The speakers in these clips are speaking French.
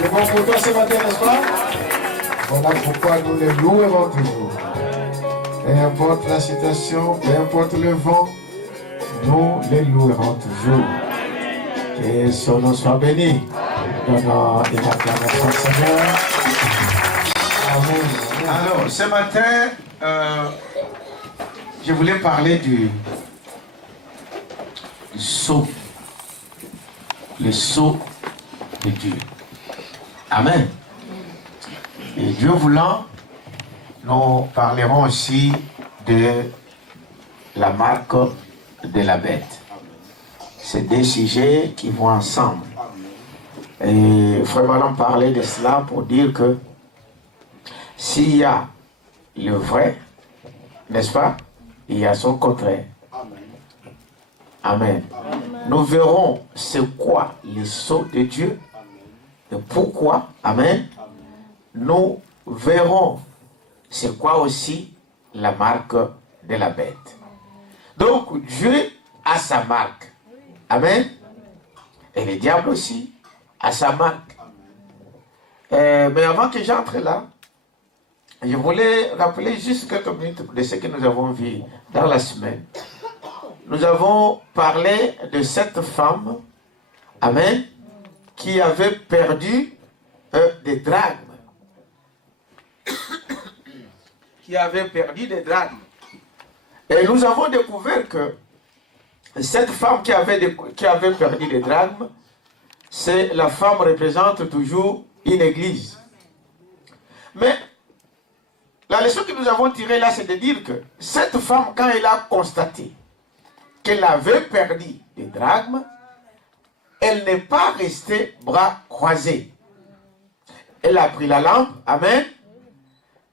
Il est bon pour toi ce matin, n'est-ce pas? Voilà pourquoi nous les louerons toujours. Peu importe la situation, peu importe le vent, nous les louerons toujours. Que son nom soit béni. Donnons une acclamation au Seigneur. Amen. Alors, ce matin, je voulais parler du sceau. Le sceau de Dieu. Amen. Et Dieu voulant, nous parlerons aussi de la marque de la bête. C'est deux sujets qui vont ensemble. Et vraiment parler de cela pour dire que s'il y a le vrai, n'est-ce pas, il y a son contraire. Amen. Nous verrons c'est quoi le sceau de Dieu et pourquoi. Amen. Nous verrons c'est quoi aussi la marque de la bête. Donc Dieu a sa marque. Amen. Et le diable aussi a sa marque. Mais avant que j'entre là, je voulais rappeler juste quelques minutes de ce que nous avons vu dans la semaine. Nous avons parlé de cette femme, amen, qui avait perdu des drachmes. Qui avait perdu des drachmes. Et nous avons découvert que cette femme qui avait perdu des drachmes c'est la femme représente toujours une église. Mais la leçon que nous avons tirée là, c'est de dire que cette femme, quand elle a constaté qu'elle avait perdu des drachmes, elle n'est pas restée bras croisés. Elle a pris la lampe, amen,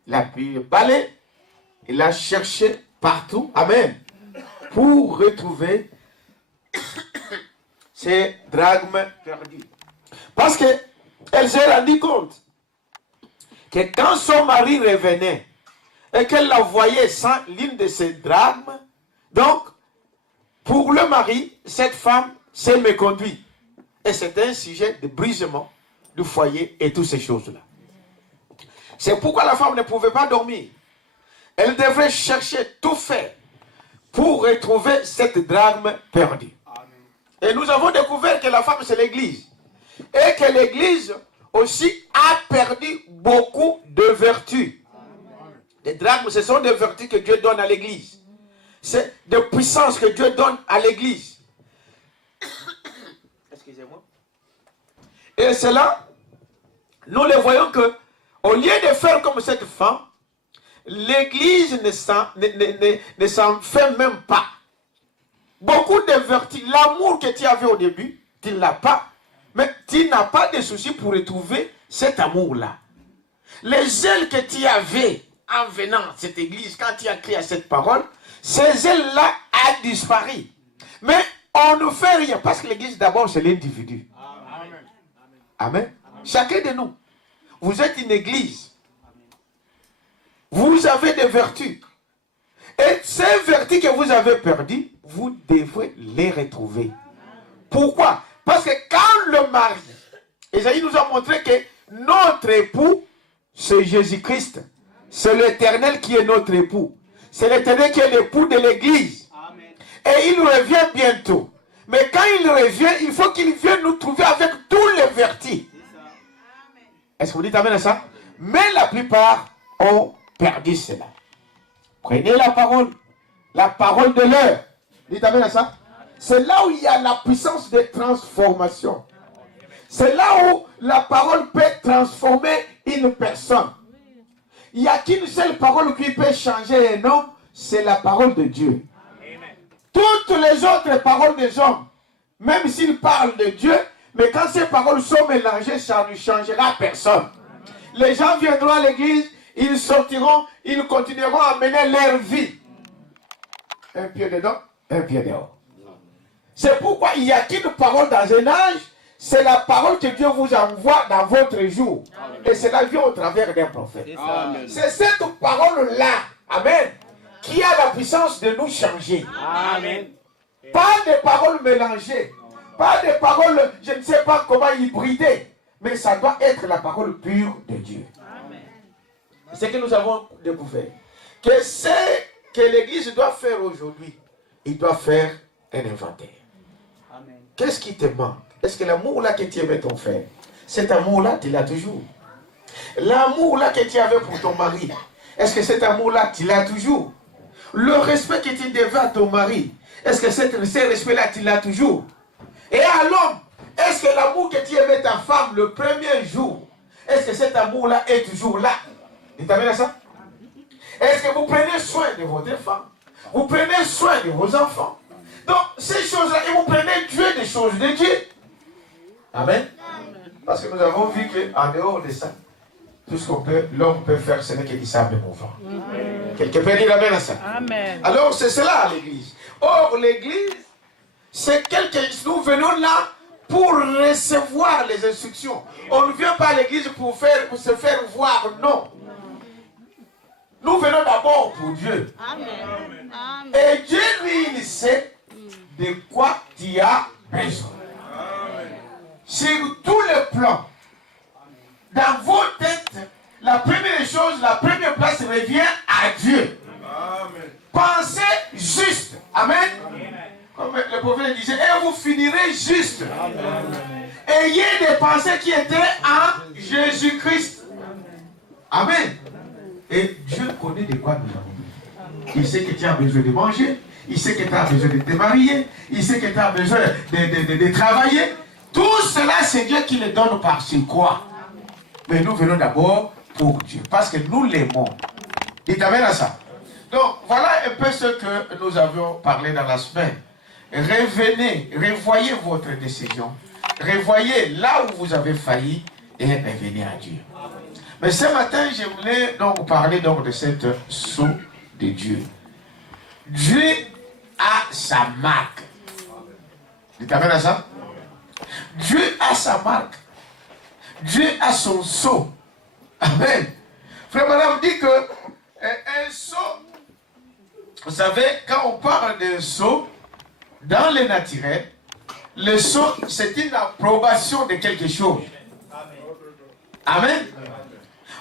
elle a pris le balai, elle a cherché partout, amen, pour retrouver ces drachmes perdus. Parce qu'elle s'est rendue compte que quand son mari revenait et qu'elle la voyait sans l'une de ses drachmes, donc, pour le mari, cette femme s'est méconduite. Et c'était un sujet de brisement du foyer et toutes ces choses-là. C'est pourquoi la femme ne pouvait pas dormir. Elle devrait chercher tout faire pour retrouver cette drachme perdue. Et nous avons découvert que la femme, c'est l'église. Et que l'église aussi a perdu beaucoup de vertus. Les drachmes, ce sont des vertus que Dieu donne à l'église. C'est des puissances que Dieu donne à l'église. Excusez-moi. Et cela, nous le voyons que, au lieu de faire comme cette femme, l'église ne s'en fait même pas. Beaucoup de vertus, l'amour que tu avais au début, tu ne l'as pas, mais tu n'as pas de souci pour retrouver cet amour-là. Les ailes que tu avais en venant à cette église, quand tu as crié à cette parole, ces ailes-là ont disparu. Mais on ne fait rien, parce que l'église d'abord c'est l'individu. Amen. Amen. Chacun de nous, vous êtes une église. Vous avez des vertus. Et ces vertus que vous avez perdues, vous devez les retrouver. Pourquoi? Parce que quand le mari, Isaïe nous a montré que notre époux, c'est Jésus-Christ. C'est l'Éternel qui est notre époux. C'est l'Éternel qui est l'époux de l'église. Et il revient bientôt. Mais quand il revient, il faut qu'il vienne nous trouver avec tous les vertus. Est-ce que vous dites amen à ça? Mais la plupart ont perdu cela. Prenez la parole de l'heure. Dites amen à ça. C'est là où il y a la puissance de transformation. C'est là où la parole peut transformer une personne. Il n'y a qu'une seule parole qui peut changer un homme, c'est la parole de Dieu. Toutes les autres paroles des hommes, même s'ils parlent de Dieu, mais quand ces paroles sont mélangées, ça ne changera personne. Les gens viendront à l'église, ils sortiront, ils continueront à mener leur vie. Un pied dedans, un pied dehors. C'est pourquoi il n'y a qu'une parole dans un âge, c'est la parole que Dieu vous envoie dans votre jour. Et cela vient au travers d'un prophète. C'est cette parole-là, amen, qui a la puissance de nous changer. Amen. Pas de paroles mélangées, pas de paroles, je ne sais pas comment hybrider, mais ça doit être la parole pure de Dieu. C'est ce que nous avons découvert. Que ce que l'Église doit faire aujourd'hui, il doit faire un inventaire. Qu'est-ce qui te manque? Est-ce que l'amour là que tu aimais ton frère, cet amour là tu l'as toujours? L'amour là que tu avais pour ton mari, est-ce que cet amour là tu l'as toujours? Le respect que tu devais à ton mari, est-ce que ce respect là tu l'as toujours? Et à l'homme, est-ce que l'amour que tu aimais ta femme le premier jour, est-ce que cet amour là est toujours là? Dites amen à ça. Est-ce que vous prenez soin de votre femme? Vous prenez soin de vos enfants? Donc ces choses-là, et vous prenez Dieu des choses de Dieu. Amen. Parce que nous avons vu qu'en dehors de ça, tout ce que l'homme peut faire, ce n'est que du sable mouvant. Quelqu'un peut dire amen à ça. Amen. Alors c'est cela l'église. Or l'église, c'est nous venons là pour recevoir les instructions. On ne vient pas à l'église pour se faire voir, non. Nous venons d'abord pour Dieu. Amen. Et Dieu, lui, il sait de quoi tu as besoin. Sur tous les plans, dans vos têtes, la première chose, la première place revient à Dieu. Amen. Pensez juste. Amen. Comme le prophète disait, et vous finirez juste. Amen. Ayez des pensées qui étaient en Jésus-Christ. Amen. Et Dieu connaît de quoi nous avons besoin. Il sait que tu as besoin de manger. Il sait que tu as besoin de te marier. Il sait que tu as besoin de travailler. Tout cela, c'est Dieu qui le donne par ses croix. Mais nous venons d'abord pour Dieu, parce que nous l'aimons. Dites amen à ça. Donc, voilà un peu ce que nous avions parlé dans la semaine. Revenez, revoyez votre décision. Revoyez là où vous avez failli et revenez à Dieu. Mais ce matin, je voulais donc parler donc de cette sceau de Dieu. Dieu a sa marque. Dites amen à ça. Dieu a sa marque. Dieu a son sceau. Amen. Frère Madame dit que un sceau, vous savez, quand on parle d'un sceau, dans le naturel, le sceau, c'est une approbation de quelque chose. Amen.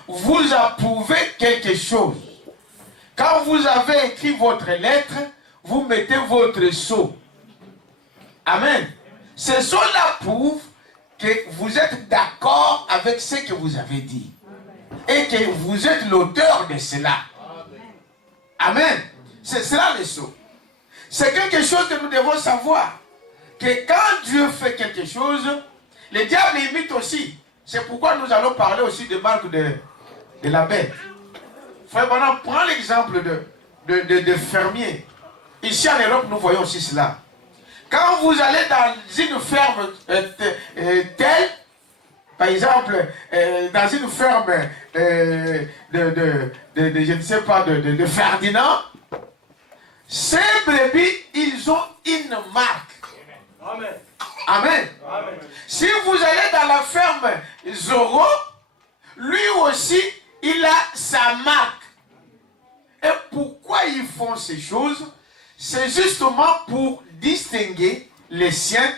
Vous approuvez quelque chose. Quand vous avez écrit votre lettre, vous mettez votre sceau. Amen. Ce sceau-là prouve que vous êtes d'accord avec ce que vous avez dit. Et que vous êtes l'auteur de cela. Amen. C'est cela le sceau. C'est quelque chose que nous devons savoir. Que quand Dieu fait quelque chose, le diable imite aussi. C'est pourquoi nous allons parler aussi de marque de la bête. Frère Bonham, prends l'exemple de fermier. Ici en Europe, nous voyons aussi cela. Quand vous allez dans une ferme telle, par exemple, dans une ferme je ne sais pas, de Ferdinand, ces brebis, ils ont une marque. Amen. Amen. Amen. Si vous allez dans la ferme Zorro, lui aussi, il a sa marque. Et pourquoi ils font ces choses? C'est justement pour distinguer les siens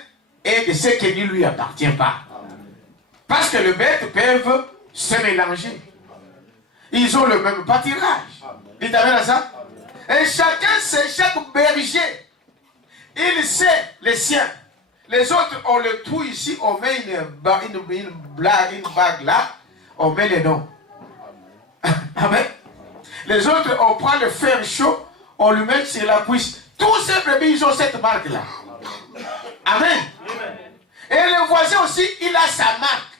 et de ce qui ne lui appartient pas. Parce que les bêtes peuvent se mélanger. Ils ont le même pâturage. Dites amen à ça. Et chacun sait, chaque berger, il sait les siens. Les autres, on le trouve ici, on met une bague là, on met les noms. Amen. Les autres, on prend le fer chaud, on le met sur la cuisse. Tous ces brebis, ils ont cette marque-là. Amen. Et le voisin aussi, il a sa marque.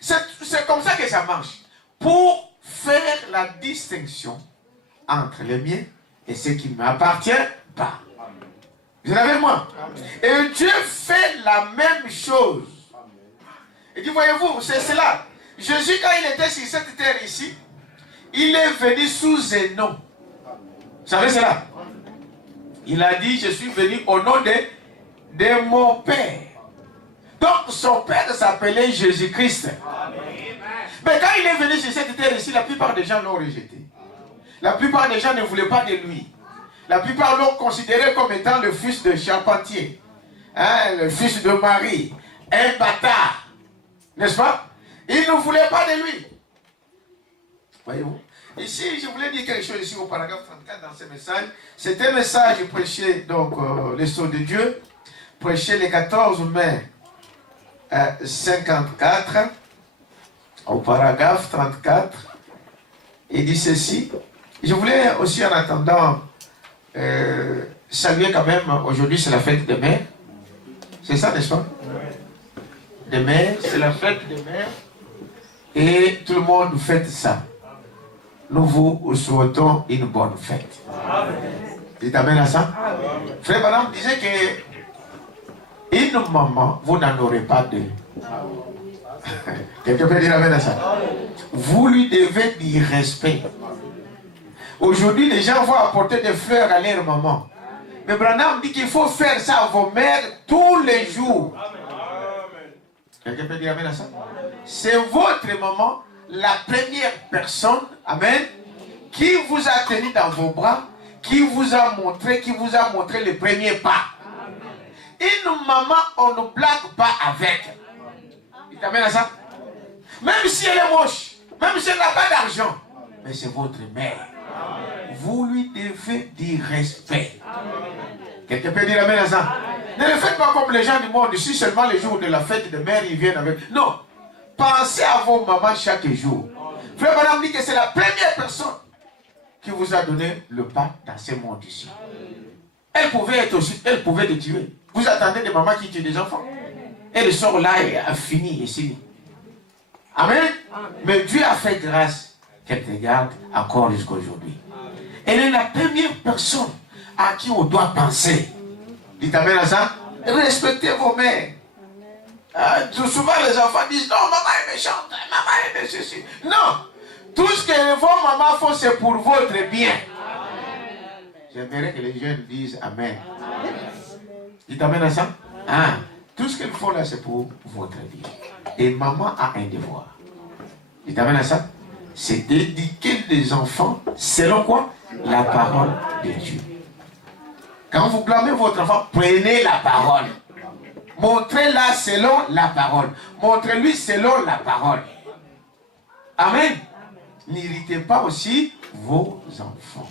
C'est comme ça que ça marche. Pour faire la distinction entre les miens et ce qui ne m'appartient pas. Vous êtes avec moi? Et Dieu fait la même chose. Et dit, voyez-vous, c'est cela. Jésus, quand il était sur cette terre ici, il est venu sous un nom. Vous savez cela? Il a dit, je suis venu au nom de mon Père. Donc son Père s'appelait Jésus-Christ. Mais quand il est venu sur cette terre ici, la plupart des gens l'ont rejeté. La plupart des gens ne voulaient pas de lui. La plupart l'ont considéré comme étant le fils de charpentier. Hein, le fils de Marie. Un bâtard. N'est-ce pas? Ils ne voulaient pas de lui. Voyez-vous? Ici, je voulais dire quelque chose ici au paragraphe 34 dans ce message. C'est un message prêché, donc, les sceaux de Dieu, prêché le 14 mai 54, au paragraphe 34. Il dit ceci. Je voulais aussi, en attendant, saluer quand même, aujourd'hui c'est la fête des mères. C'est ça, n'est-ce pas? Des mères, c'est la fête des mères. Et tout le monde fête ça. Nous vous souhaitons une bonne fête. Dites amen à ça. Frère Madame disait que une maman, vous n'en aurez pas deux. Quelqu'un peut dire amen à ça. Vous lui devez du respect. Aujourd'hui, les gens vont apporter des fleurs à leur maman. Mais Branham dit qu'il faut faire ça à vos mères tous les jours. Quelqu'un peut dire amen à ça? C'est votre maman, la première personne, amen, qui vous a tenu dans vos bras, qui vous a montré les premiers pas. Une maman, on ne blague pas avec. Dites amen à ça? Même si elle est moche, même si elle n'a pas d'argent, mais c'est votre mère. Vous lui devez du respect. Quelqu'un peut dire amen à ça? Ne le faites pas comme les gens du monde. Si seulement le jour de la fête de mère, ils viennent avec. Non. Pensez à vos mamans chaque jour. Frère Madame dit que c'est la première personne qui vous a donné le pas dans ce monde ici. Elle pouvait être aussi, elle pouvait te tuer. Vous attendez des mamans qui tuent des enfants? Et le sort là a fini ici. Amen. Mais Dieu a fait grâce qu'elle te garde encore jusqu'à aujourd'hui. Elle est la première personne à qui on doit penser. Dites amen à ça. Respectez vos mères. Souvent les enfants disent non, maman est méchante, maman est ceci. Non, tout ce que vos mamans font, c'est pour votre bien. J'aimerais que les jeunes disent amen. Dites amen à ça. Tout ce qu'elles font là, c'est pour votre bien. Et maman a un devoir. Dites amen à ça. C'est d'éduquer les enfants selon quoi? La parole de Dieu. Quand vous blâmez votre enfant, prenez la parole. Montrez-la selon la parole. Montrez-lui selon la parole. Amen. N'irritez pas aussi vos enfants.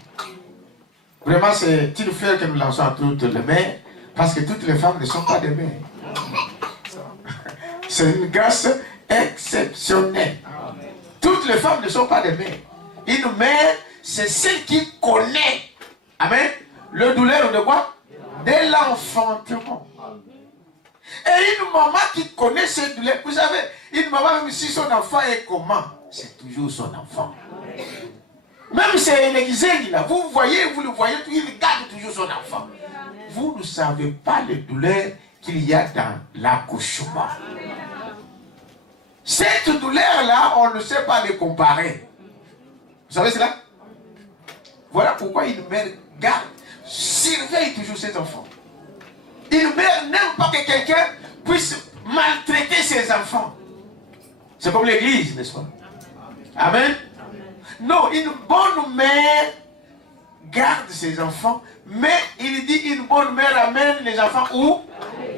Vraiment, c'est une fleur que nous lançons à toutes les mères, parce que toutes les femmes ne sont pas des mères. C'est une grâce exceptionnelle. Toutes les femmes ne sont pas des mères. Une mère, c'est celle qui connaît, amen, le douleur de quoi? De l'enfantement. Et une maman qui connaît cette douleur, vous savez, une maman, même si son enfant est comment, c'est toujours son enfant. Même si c'est l'exil, là, vous le voyez, il garde toujours son enfant. Vous ne savez pas les douleurs qu'il y a dans l'accouchement. Cette douleur-là, on ne sait pas les comparer. Vous savez cela? Voilà pourquoi une mère garde, surveille toujours ses enfants. Une mère n'aime pas que quelqu'un puisse maltraiter ses enfants. C'est comme l'église, n'est-ce pas? Amen. Non, une bonne mère garde ses enfants, mais il dit une bonne mère amène les enfants où?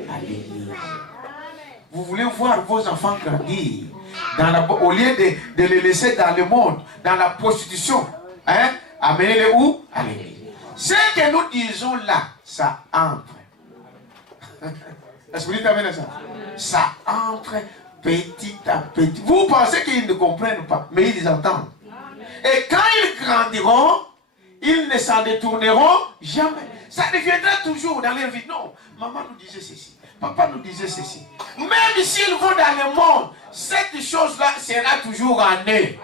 À l'église. Vous voulez voir vos enfants grandir au lieu de les laisser dans le monde, dans la prostitution, hein? Amenez-les où? À l'église. Ce que nous disons là, ça entre. Est-ce que vous dites amen à ça? Ça entre petit à petit. Vous pensez qu'ils ne comprennent pas, mais ils entendent. Et quand ils grandiront, ils ne s'en détourneront jamais. Ça deviendra toujours dans leur vie. Non, maman nous disait ceci, papa nous disait ceci. Même s'ils vont dans le monde, cette chose-là sera toujours en eux.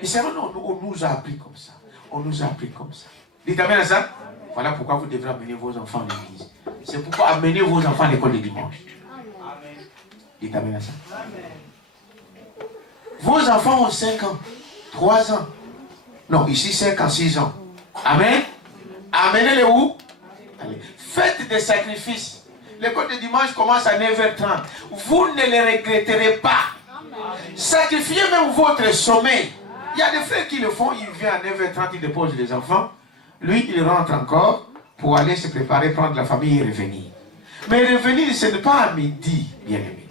Ils seront, non, on nous a appris comme ça. On nous a appris comme ça. Dites amen à ça. Voilà pourquoi vous devrez amener vos enfants à l'église. C'est pourquoi amenez vos enfants à l'école le dimanche. Dites amen à ça. Vos enfants ont 5 ans, 3 ans. Non, ici 5 ans, 6 ans. Amen. Amenez-les où? Allez. Faites des sacrifices. L'école de dimanche commence à 9h30. Vous ne les regretterez pas. Sacrifiez même votre sommeil. Il y a des frères qui le font, ils viennent à 9h30, ils déposent les enfants. Lui, il rentre encore pour aller se préparer, prendre la famille et revenir. Mais revenir, ce n'est pas à midi, bien aimé.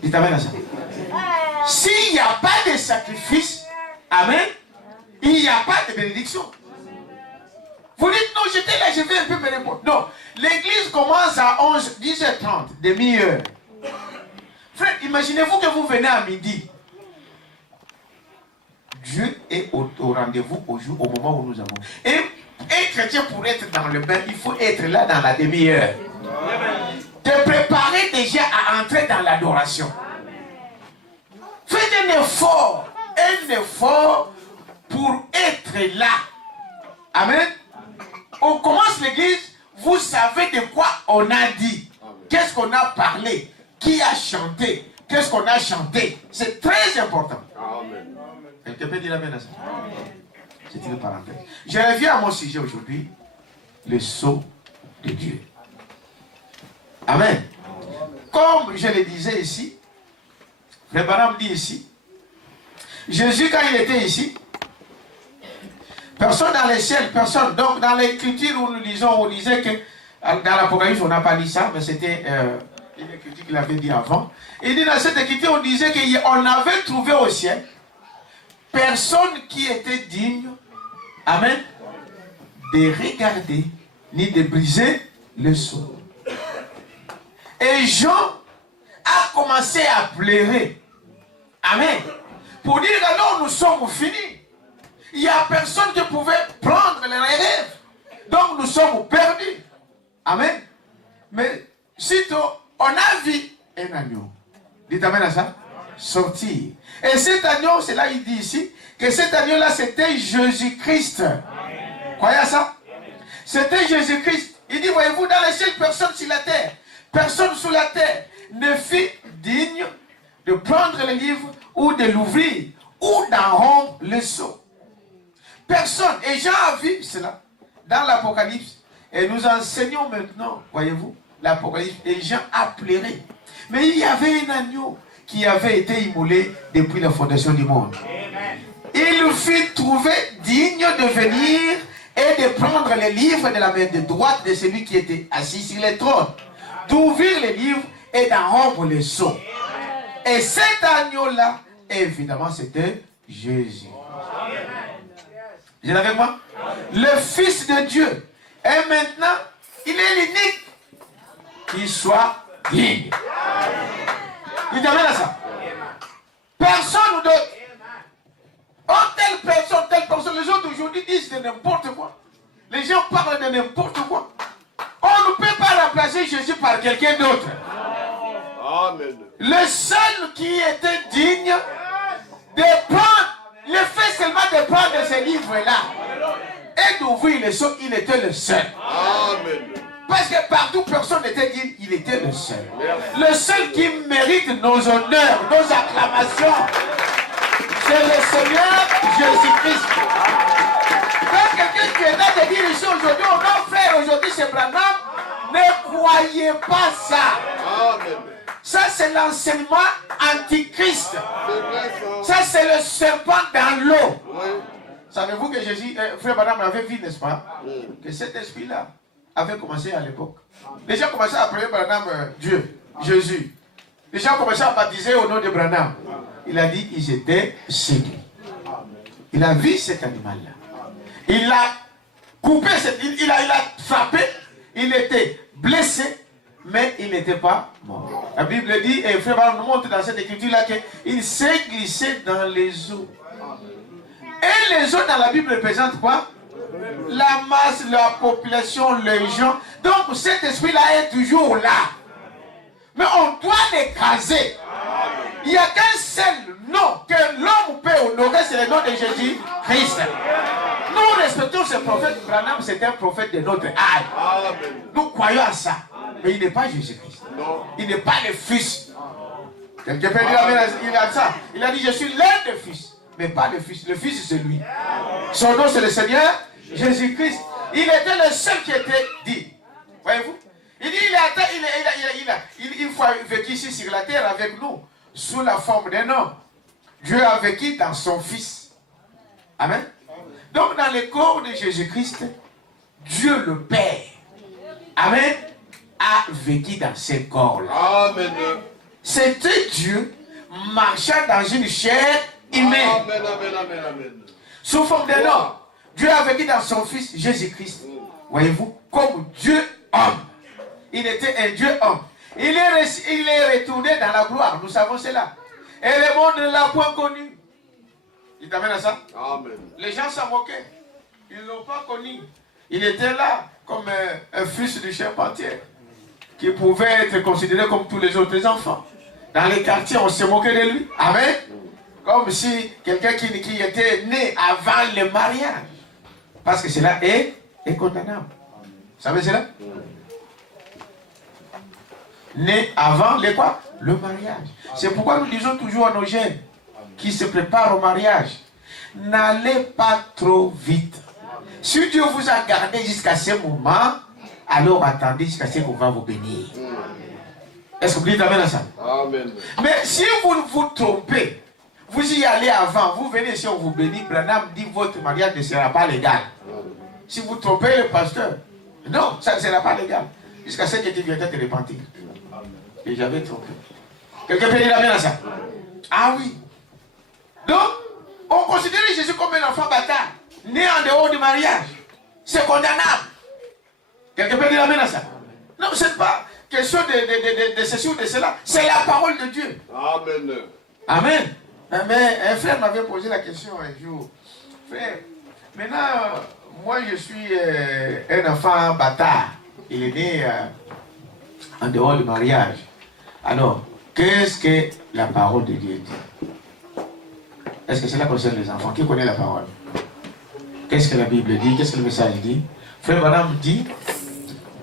Dites amen à ça. S'il n'y a pas de sacrifice, amen, il n'y a pas de bénédiction. Vous dites, non, j'étais là, je vais un peu me répondre. Non, l'église commence à 10h30, demi-heure. Frère, imaginez-vous que vous venez à midi. Dieu est au rendez-vous au moment où nous avons. Et un chrétien, pour être dans le bain, il faut être là dans la demi-heure. Te préparer déjà à entrer dans l'adoration. Faites un effort pour être là. Amen. On commence l'église, vous savez de quoi on a dit. Qu'est-ce qu'on a parlé? Qui a chanté? Qu'est-ce qu'on a chanté? C'est très important. Amen. Quelqu'un peut dire amen à ça? C'est une parenthèse. Je reviens à mon sujet aujourd'hui. Le sceau de Dieu. Amen. Comme je le disais ici, le Branham dit ici, Jésus quand il était ici, personne dans les ciels, personne. Donc dans l'écriture où nous lisons, on disait que dans l'Apocalypse on n'a pas dit ça, mais c'était une écriture qu'il avait dit avant. Il dit dans cette écriture on disait qu'on avait trouvé au ciel personne qui était digne, amen, de regarder ni de briser le sceau. Et Jean a commencé à pleurer. Amen. Pour dire que non, nous sommes finis. Il n'y a personne qui pouvait prendre les rêves. Donc nous sommes perdus. Amen. Mais sitôt, on a vu un agneau. Dites amen à ça. Sortir. Et cet agneau, c'est là il dit ici, que cet agneau-là, c'était Jésus-Christ. Croyez à ça? C'était Jésus-Christ. Il dit, voyez-vous, dans les cieux, personne sur la terre, personne sous la terre ne fut digne de prendre le livre ou de l'ouvrir ou d'en rompre le sceau. Personne. Et Jean a vu cela dans l'Apocalypse. Et nous enseignons maintenant, voyez-vous, l'Apocalypse. Et Jean a pleuré. Mais il y avait un agneau qui avait été immolé depuis la fondation du monde. Il fut trouvé digne de venir et de prendre les livres de la main de droite de celui qui était assis sur le trône, d'ouvrir les livres et d'en rompre les sceaux. Et cet agneau-là, évidemment, c'était Jésus. Vous êtes avec moi? Le Fils de Dieu. Et maintenant, il est l'unique qui soit digne. Il t'amène à ça. Personne d'autre. Oh, telle personne. Les autres aujourd'hui disent de n'importe quoi. Les gens parlent de n'importe quoi. On ne peut pas remplacer Jésus par quelqu'un d'autre. Amen. Le seul qui était digne de prendre, le fait seulement de prendre ces livres-là et d'ouvrir les sceaux, il était le seul. Amen. Parce que partout, personne n'était digne, il était le seul. Le seul qui mérite nos honneurs, nos acclamations, c'est le Seigneur Jésus-Christ. Quand quelqu'un qui est là de dire ici aujourd'hui, oh non frère, aujourd'hui c'est Branham, ne croyez pas ça. Amen. Ça c'est l'enseignement antichrist. Ça c'est le serpent dans l'eau. Savez-vous que Jésus, frère Branham avait vu, n'est-ce pas, que cet esprit-là avait commencé à l'époque. Les gens commençaient à appeler Branham Dieu, Jésus. Les gens commençaient à baptiser au nom de Branham. Il a dit qu'ils étaient séduits. Il a vu cet animal-là. Il a coupé, il a frappé, il était blessé, mais il n'était pas mort. La Bible dit, et frère Branham nous montre dans cette écriture-là qu'il s'est glissé dans les eaux. Et les eaux dans la Bible représentent quoi? La masse, la population, les gens. Donc cet esprit-là est toujours là. Mais on doit l'écraser. Il n'y a qu'un seul nom que l'homme peut honorer, c'est le nom de Jésus-Christ. Nous respectons ce prophète. Branham, c'est un prophète de notre âge. Nous croyons à ça. Mais il n'est pas Jésus-Christ. Il n'est pas le Fils. Quelqu'un peut dire, il a ça. Il a dit, je suis l'un des fils. Mais pas le Fils. Le Fils, c'est lui. Son nom, c'est le Seigneur Jésus-Christ. Il était le seul qui était dit. Voyez-vous? Il dit, il faut vécu ici sur la terre avec nous, sous la forme d'un homme. Dieu a vécu dans son Fils. Amen. Donc, dans le corps de Jésus-Christ, Dieu le Père, Amen, a vécu dans ce corps-là. Amen. C'était Dieu marchant dans une chair humaine. Amen, amen, amen, amen. Sous forme d'un homme. Dieu a vécu dans son Fils Jésus-Christ. Voyez-vous, comme Dieu homme. Il était un Dieu homme. Il est retourné dans la gloire. Nous savons cela. Et le monde ne l'a point connu. Il t'amène à ça? Amen. Les gens s'en moquaient. Ils ne l'ont pas connu. Il était là comme un fils du charpentier qui pouvait être considéré comme tous les autres enfants. Dans les quartiers, on se moquait de lui. Amen. Comme si quelqu'un qui était né avant le mariage. Parce que cela est condamnable. Vous savez cela? Né avant le quoi? Le mariage. C'est pourquoi nous disons toujours à nos jeunes qui se préparent au mariage, n'allez pas trop vite. Si Dieu vous a gardé jusqu'à ce moment, alors attendez jusqu'à ce qu'on va vous bénir. Est-ce que vous dites amen à ça? Amen. Mais si vous vous trompez, vous y allez avant, vous venez ici, on vous bénit, Branham dit votre mariage ne sera pas légal. Si vous trompez le pasteur, non, ça ne sera pas légal. Jusqu'à ce que tu viennes te repentir. Et j'avais trompé. Quelqu'un peut dire amen à ça? Ah oui. Donc, on considère Jésus comme un enfant bâtard, né en dehors du mariage. C'est condamnable. Quelqu'un peut dire amen à ça? Non, ce n'est pas question de ceci ou de cela. C'est la parole de Dieu. Amen. Amen. Mais un frère m'avait posé la question un jour. Frère, maintenant, moi je suis un enfant bâtard. Il est né en dehors du mariage. Alors, qu'est-ce que la parole de Dieu dit? Est-ce que cela concerne les enfants? Qui connaît la parole? Qu'est-ce que la Bible dit? Qu'est-ce que le message dit? Frère Branham dit,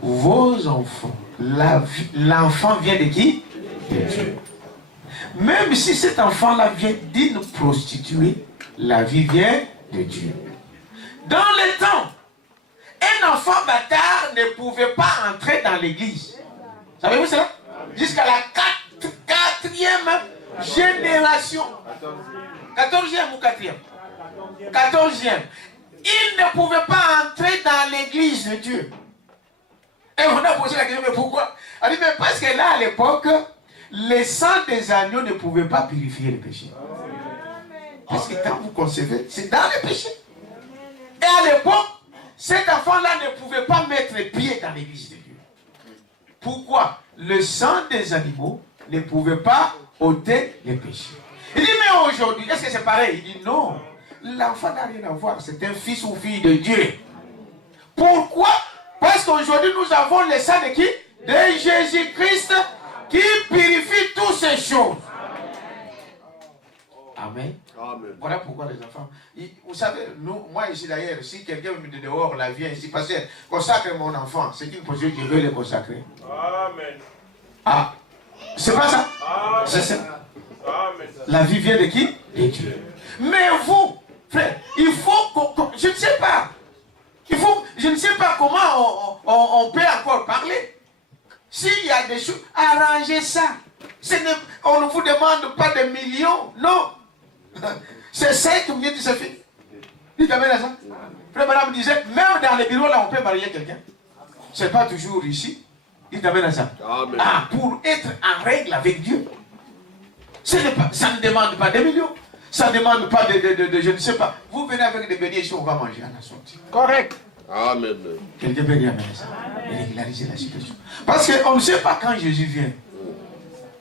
vos enfants, l'enfant vient de qui? De Dieu. Même si cet enfant-là vient d'une prostituée, la vie vient de Dieu. Dans le temps, un enfant bâtard ne pouvait pas entrer dans l'église. Savez-vous cela? Jusqu'à la quatrième génération. 14e ou 4e? 14e. Il ne pouvait pas entrer dans l'église de Dieu. Et on a posé la question, mais pourquoi? On dit, mais parce que là, à l'époque, le sang des agneaux ne pouvait pas purifier le péché. Parce que quand vous concevez, c'est dans le péché. Et à l'époque, cet enfant-là ne pouvait pas mettre pied dans l'église de Dieu. Pourquoi? Le sang des animaux ne pouvait pas ôter les péchés. Il dit, mais aujourd'hui, est-ce que c'est pareil? Il dit, non. L'enfant n'a rien à voir. C'est un fils ou fille de Dieu. Pourquoi? Parce qu'aujourd'hui, nous avons le sang de qui? De Jésus-Christ qui purifie toutes ces choses. Amen. Amen. Voilà pourquoi les enfants. Vous savez, nous, moi ici d'ailleurs, si quelqu'un me dit dehors, la vient ici, parce que consacre mon enfant, c'est une position que je veux le consacrer. Amen. Ah, c'est pas ça? C'est ça. Amen. La vie vient de qui? De Dieu. Mais vous, frère, il faut je ne sais pas. Je ne sais pas comment on peut encore parler. S'il y a des choses, arrangez ça. On ne vous demande pas des millions, non. C'est 5 minutes, c'est fait. Il t'amène à ça. Frère Madame disait, même dans les bureaux là, on peut marier quelqu'un. C'est pas toujours ici. Il t'amène à ça. Amen. Ah, pour être en règle avec Dieu. Ça ne demande pas des millions. Ça ne demande pas de je ne sais pas. Vous venez avec des beignets ici, on va manger à la sortie. Correct. Amen. Quelqu'un peut dire ça. Et régulariser la situation. Parce qu'on ne sait pas quand Jésus vient.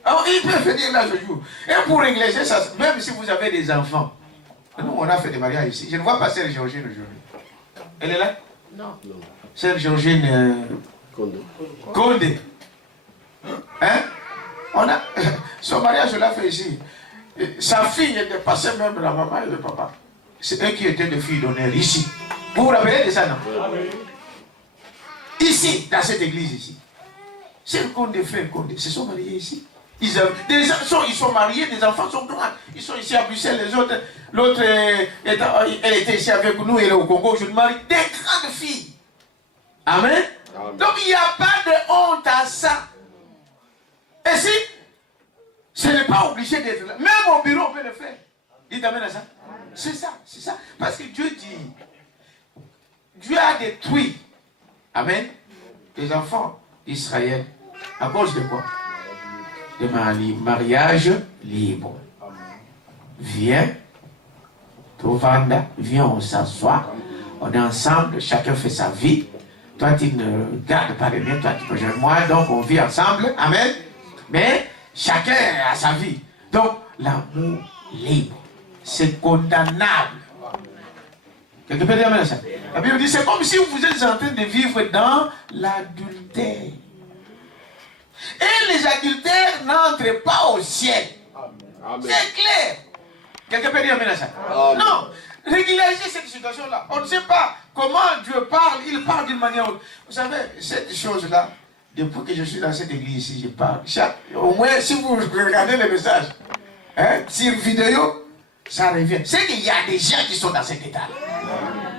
Alors, il peut venir là ce jour. Et pour régler ça, même si vous avez des enfants, nous on a fait des mariages ici. Je ne vois pas Sœur Georgine aujourd'hui. Elle est là? Non. Sœur Georgine Condé. Hein? Son mariage, je l'ai fait ici. Sa fille était passée même la maman et le papa. C'est eux qui étaient des filles d'honneur ici. Vous vous rappelez de ça, non? Ici, dans cette église ici. C'est le Condé, frère Condé. Ils se sont mariés ici. Ils sont mariés, des enfants sont grands. Ils sont ici à Bruxelles, les autres. L'autre, elle était ici avec nous, elle est au Congo. Je marie des grandes filles. Amen. Amen. Donc il n'y a pas de honte à ça. Et si ce n'est pas obligé d'être là, même au bureau on peut le faire. Il t'amène à ça. C'est ça, c'est ça. Parce que Dieu dit, Dieu a détruit, amen, les enfants d'Israël. À cause de quoi? De mariage libre. Viens, Tovanda, viens, on s'assoit, on est ensemble, chacun fait sa vie. Toi, tu ne gardes pas les miens, toi, tu peux rejoindre moi, donc on vit ensemble, amen. Mais chacun a sa vie. Donc, l'amour libre, c'est condamnable. Quelqu'un peut dire amen à ça? La Bible dit, c'est comme si vous êtes en train de vivre dans l'adultère. Et les adultères n'entrent pas au ciel. C'est clair. Quelqu'un peut dire amen à ça? Amen. Non. Régulariser cette situation-là. On ne sait pas comment Dieu parle. Il parle d'une manière autre. Vous savez, cette chose-là, depuis que je suis dans cette église ici, je parle. Au moins, si vous regardez les messages, sur vidéo, ça revient. C'est qu'il y a des gens qui sont dans cet état.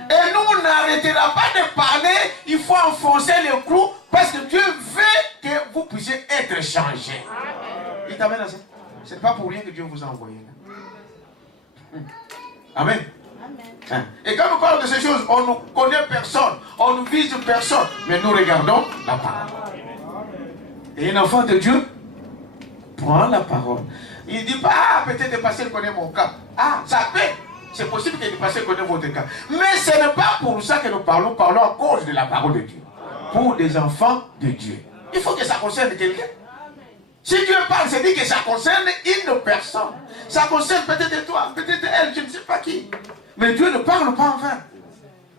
Et nous, on n'arrêtera pas de parler. Il faut enfoncer le clou parce que Dieu veut que vous puissiez être changés. Il t'amène à ça. Ce n'est pas pour rien que Dieu vous a envoyé là. Amen. Amen. Et quand on parle de ces choses, on ne connaît personne, on ne vise personne, mais nous regardons la parole. Et un enfant de Dieu prend la parole. Il ne dit pas, ah, peut-être le pasteur connaît mon cas. Ah, ça peut. C'est possible que le pasteur connaisse votre cas. Mais ce n'est pas pour ça que nous parlons à cause de la parole de Dieu. Pour des enfants de Dieu. Il faut que ça concerne quelqu'un. Si Dieu parle, c'est dit que ça concerne une personne. Ça concerne peut-être toi, peut-être elle, je ne sais pas qui. Mais Dieu ne parle pas en vain.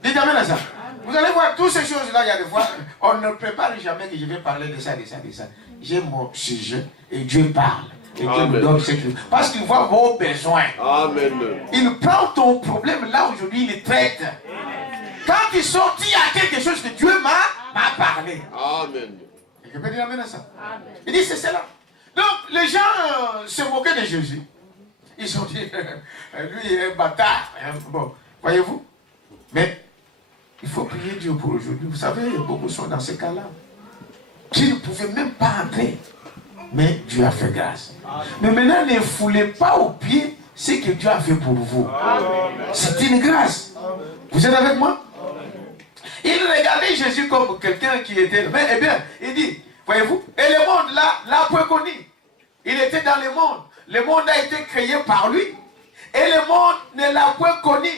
Dites amen à ça. Vous allez voir, toutes ces choses-là, il y a des fois, on ne prépare jamais que je vais parler de ça, de ça, de ça. j'ai mon sujet et Dieu parle. Et Dieu nous donne ce qu'il veut. Parce qu'il voit vos besoins. Amen. Il prend ton problème là aujourd'hui, il le traite. Quand il sort, il y a quelque chose que Dieu m'a parlé. Amen. Je peux dire amen à ça. Il dit c'est cela. Donc les gens se moquaient de Jésus. Ils ont dit, lui il est un bâtard. Bon, voyez-vous. Mais il faut prier Dieu pour aujourd'hui. Vous savez, beaucoup sont dans ces cas-là. Qui ne pouvaient même pas entrer. Mais Dieu a fait grâce. Mais maintenant, ne foulez pas aux pieds ce que Dieu a fait pour vous. C'est une grâce. Vous êtes avec moi? Il regardait Jésus comme quelqu'un qui était... Mais eh bien, il dit, voyez-vous, et le monde l'a point connu. Il était dans le monde. Le monde a été créé par lui. Et le monde ne l'a point connu.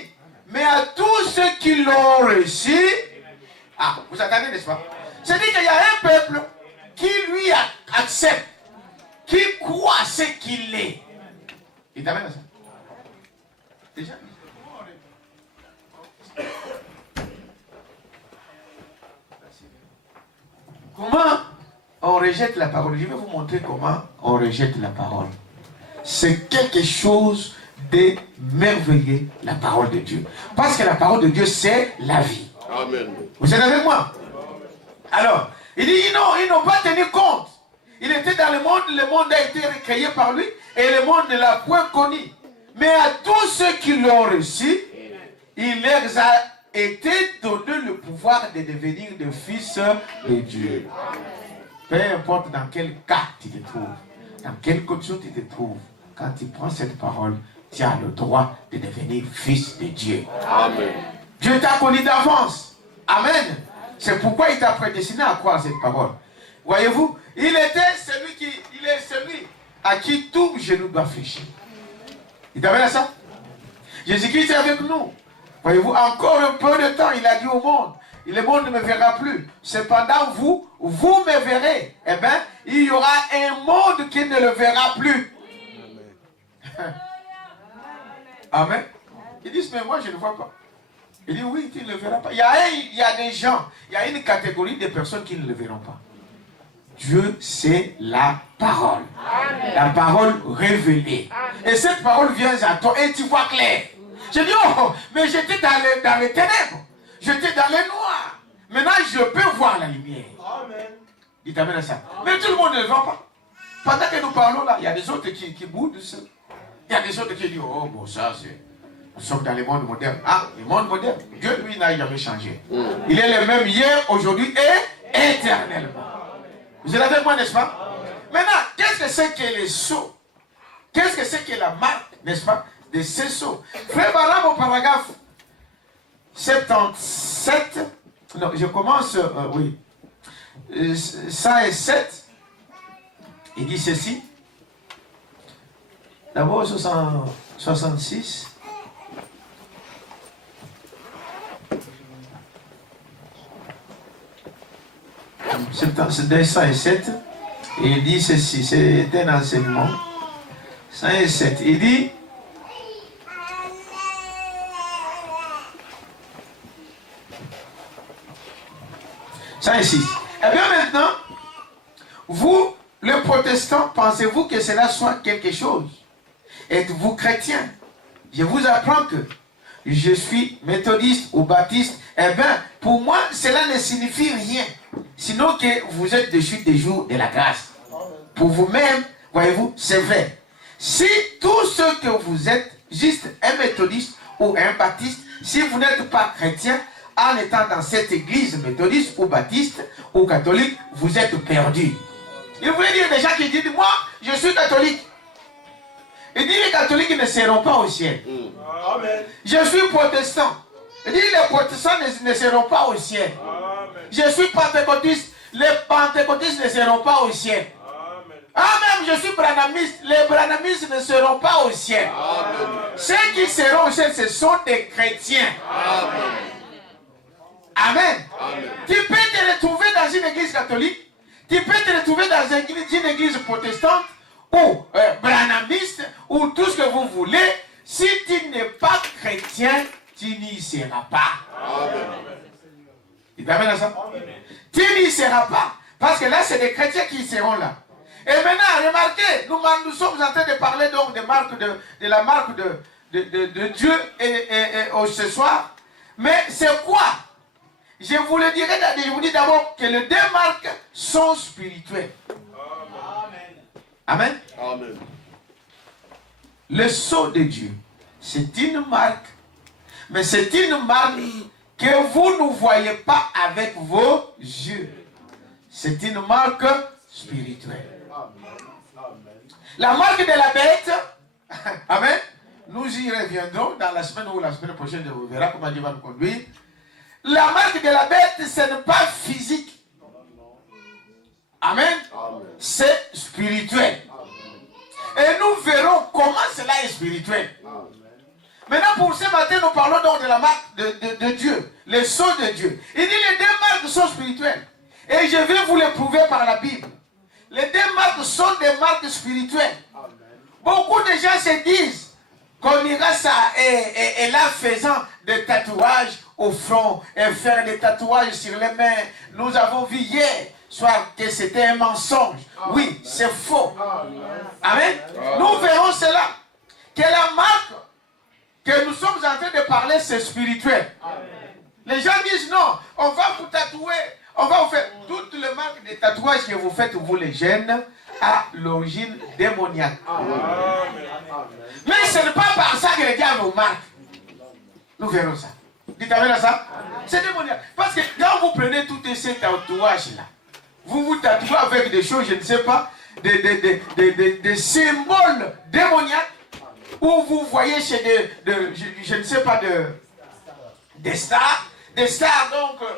Mais à tous ceux qui l'ont reçu... Ah, vous attendez, n'est-ce pas? C'est-à-dire qu'il y a un peuple qui lui accepte, qui croit ce qu'il est. Il t'amène à ça. Déjà? Comment on rejette la parole? Je vais vous montrer comment on rejette la parole. C'est quelque chose de merveilleux, la parole de Dieu. Parce que la parole de Dieu, c'est la vie. Amen. Vous êtes avec moi? Alors, il dit, ils n'ont pas tenu compte. Il était dans le monde a été créé par lui, et le monde ne l'a point connu. Mais à tous ceux qui l'ont reçu, il leur a été donné le pouvoir de devenir des fils de Dieu. Peu importe dans quel cas tu te trouves, dans quelle condition tu te trouves, quand tu prends cette parole, tu as le droit de devenir fils de Dieu. Amen. Dieu t'a connu d'avance. Amen. C'est pourquoi il t'a prédestiné à croire cette parole. Voyez-vous, il est celui à qui tout genou doit fléchir. Il t'avait là ça? Jésus-Christ est avec nous. Voyez-vous, encore un peu de temps, il a dit au monde, le monde ne me verra plus. Cependant, vous me verrez. Eh bien, il y aura un monde qui ne le verra plus. Amen. Ils disent, mais moi je ne vois pas. Il dit, oui, tu ne le verras pas. Il y a des gens, il y a une catégorie de personnes qui ne le verront pas. Dieu, c'est la parole. Amen. La parole révélée. Amen. Et cette parole vient à toi et tu vois clair. Je dis, oh, mais j'étais dans les ténèbres. J'étais dans les noirs. Maintenant, je peux voir la lumière. Amen. Il t'amène à ça. Mais tout le monde ne le voit pas. Pendant que nous parlons là, il y a des autres qui boudent. Il y a des autres qui disent, oh, bon, ça, c'est... Nous sommes dans le monde moderne. Ah, le monde moderne. Dieu, lui, n'a jamais changé. Il est le même hier, aujourd'hui et éternellement. Vous êtes avec moi, n'est-ce pas? Maintenant, qu'est-ce que c'est que les sceaux? Qu'est-ce que c'est que la marque, n'est-ce pas, de ces sceaux? Frère Baram, au paragraphe 77, non, je commence, oui, 107, il dit ceci. D'abord, 66. C'est 107, et il dit ceci, c'est un enseignement. 107, il dit, ça ici. Eh bien maintenant, vous, les protestants, pensez-vous que cela soit quelque chose? Êtes-vous chrétien? Je vous apprends que je suis méthodiste ou baptiste. Eh bien, pour moi, cela ne signifie rien. Sinon que vous êtes dessus des jours de la grâce. Pour vous-même, voyez-vous, c'est vrai. Si tous ceux que vous êtes, juste un méthodiste ou un baptiste, si vous n'êtes pas chrétien, en étant dans cette église méthodiste ou baptiste ou catholique, vous êtes perdus. Il voulait dire des gens qui disent, moi, je suis catholique. Il dit, les catholiques ne seront pas au ciel. Amen. Je suis protestant. Il dit, les protestants ne seront pas au ciel. Amen. Je suis pentecôtiste. Les pentecôtistes ne seront pas au ciel. Amen. Ah, même je suis branhamiste. Les branhamistes ne seront pas au ciel. Amen. Ceux qui seront au ciel, ce sont des chrétiens. Amen. Amen. Amen. Tu peux te retrouver dans une église catholique. Tu peux te retrouver dans une église protestante ou branhamiste ou tout ce que vous voulez. Si tu n'es pas chrétien, tu n'y seras pas. Amen. Il t'amène à ça? Amen. Tu n'y seras pas. Parce que là, c'est des chrétiens qui seront là. Et maintenant, remarquez, nous sommes en train de parler donc de la marque de Dieu ce soir. Mais c'est quoi? Je vous le dirai, je vous dis d'abord que les deux marques sont spirituelles. Amen. Amen. Le sceau de Dieu, c'est une marque, mais c'est une marque que vous ne voyez pas avec vos yeux. C'est une marque spirituelle. La marque de la bête, amen, nous y reviendrons dans la semaine ou la semaine prochaine, on verra comment Dieu va nous conduire. La marque de la bête, ce n'est pas physique. Amen. C'est spirituel. Et nous verrons comment cela est spirituel. Maintenant, pour ce matin, nous parlons donc de la marque de Dieu, le sceau de Dieu. Il dit les deux marques sont spirituelles. Et je vais vous le prouver par la Bible. Les deux marques sont des marques spirituelles. Beaucoup de gens se disent qu'on ira ça et là faisant des tatouages au front et faire des tatouages sur les mains. Nous avons vu hier soit que c'était un mensonge. Oui, c'est faux. Amen. Nous verrons cela. Que la marque que nous sommes en train de parler, c'est spirituel. Les gens disent non, on va vous tatouer, on va vous faire toutes les marques de tatouages que vous faites, vous les jeunes, à l'origine démoniaque. Mais ce n'est pas par ça que les diables vous marquent. Nous verrons ça. Dites amen à ça. C'est démoniaque. Parce que quand vous prenez tous ces tatouages-là, vous vous tatouez avec des choses, je ne sais pas, des symboles démoniaques, où vous voyez chez je ne sais pas, des stars. Des stars, donc,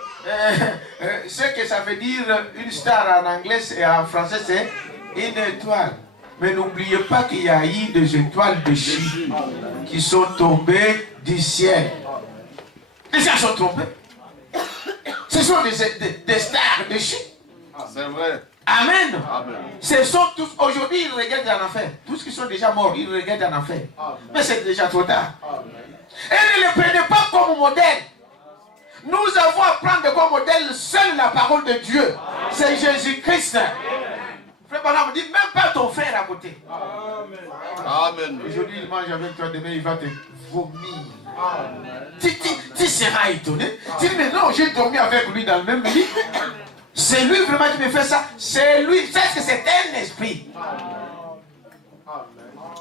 ce que ça veut dire, une star en anglais et en français, c'est une étoile. Mais n'oubliez pas qu'il y a eu des étoiles de Chine qui sont tombées du ciel. Les gens sont tombés. Ce sont des stars de Chine. C'est vrai. Amen. Amen. Ce sont tous, aujourd'hui, ils regardent en enfer. Tous qui sont déjà morts, ils regardent en enfer. Amen. Mais c'est déjà trop tard. Amen. Et ne les prenez pas comme modèle. Nous avons à prendre comme modèle seule la parole de Dieu. C'est Jésus-Christ. Frère Branham dit, même pas ton frère à côté. Amen. Amen. Aujourd'hui, il mange avec toi, demain, il va te vomir. Tu seras étonné. Tu dis, mais non, j'ai dormi avec lui dans le même lit. C'est lui vraiment qui me fait ça. C'est lui. C'est que c'est un esprit.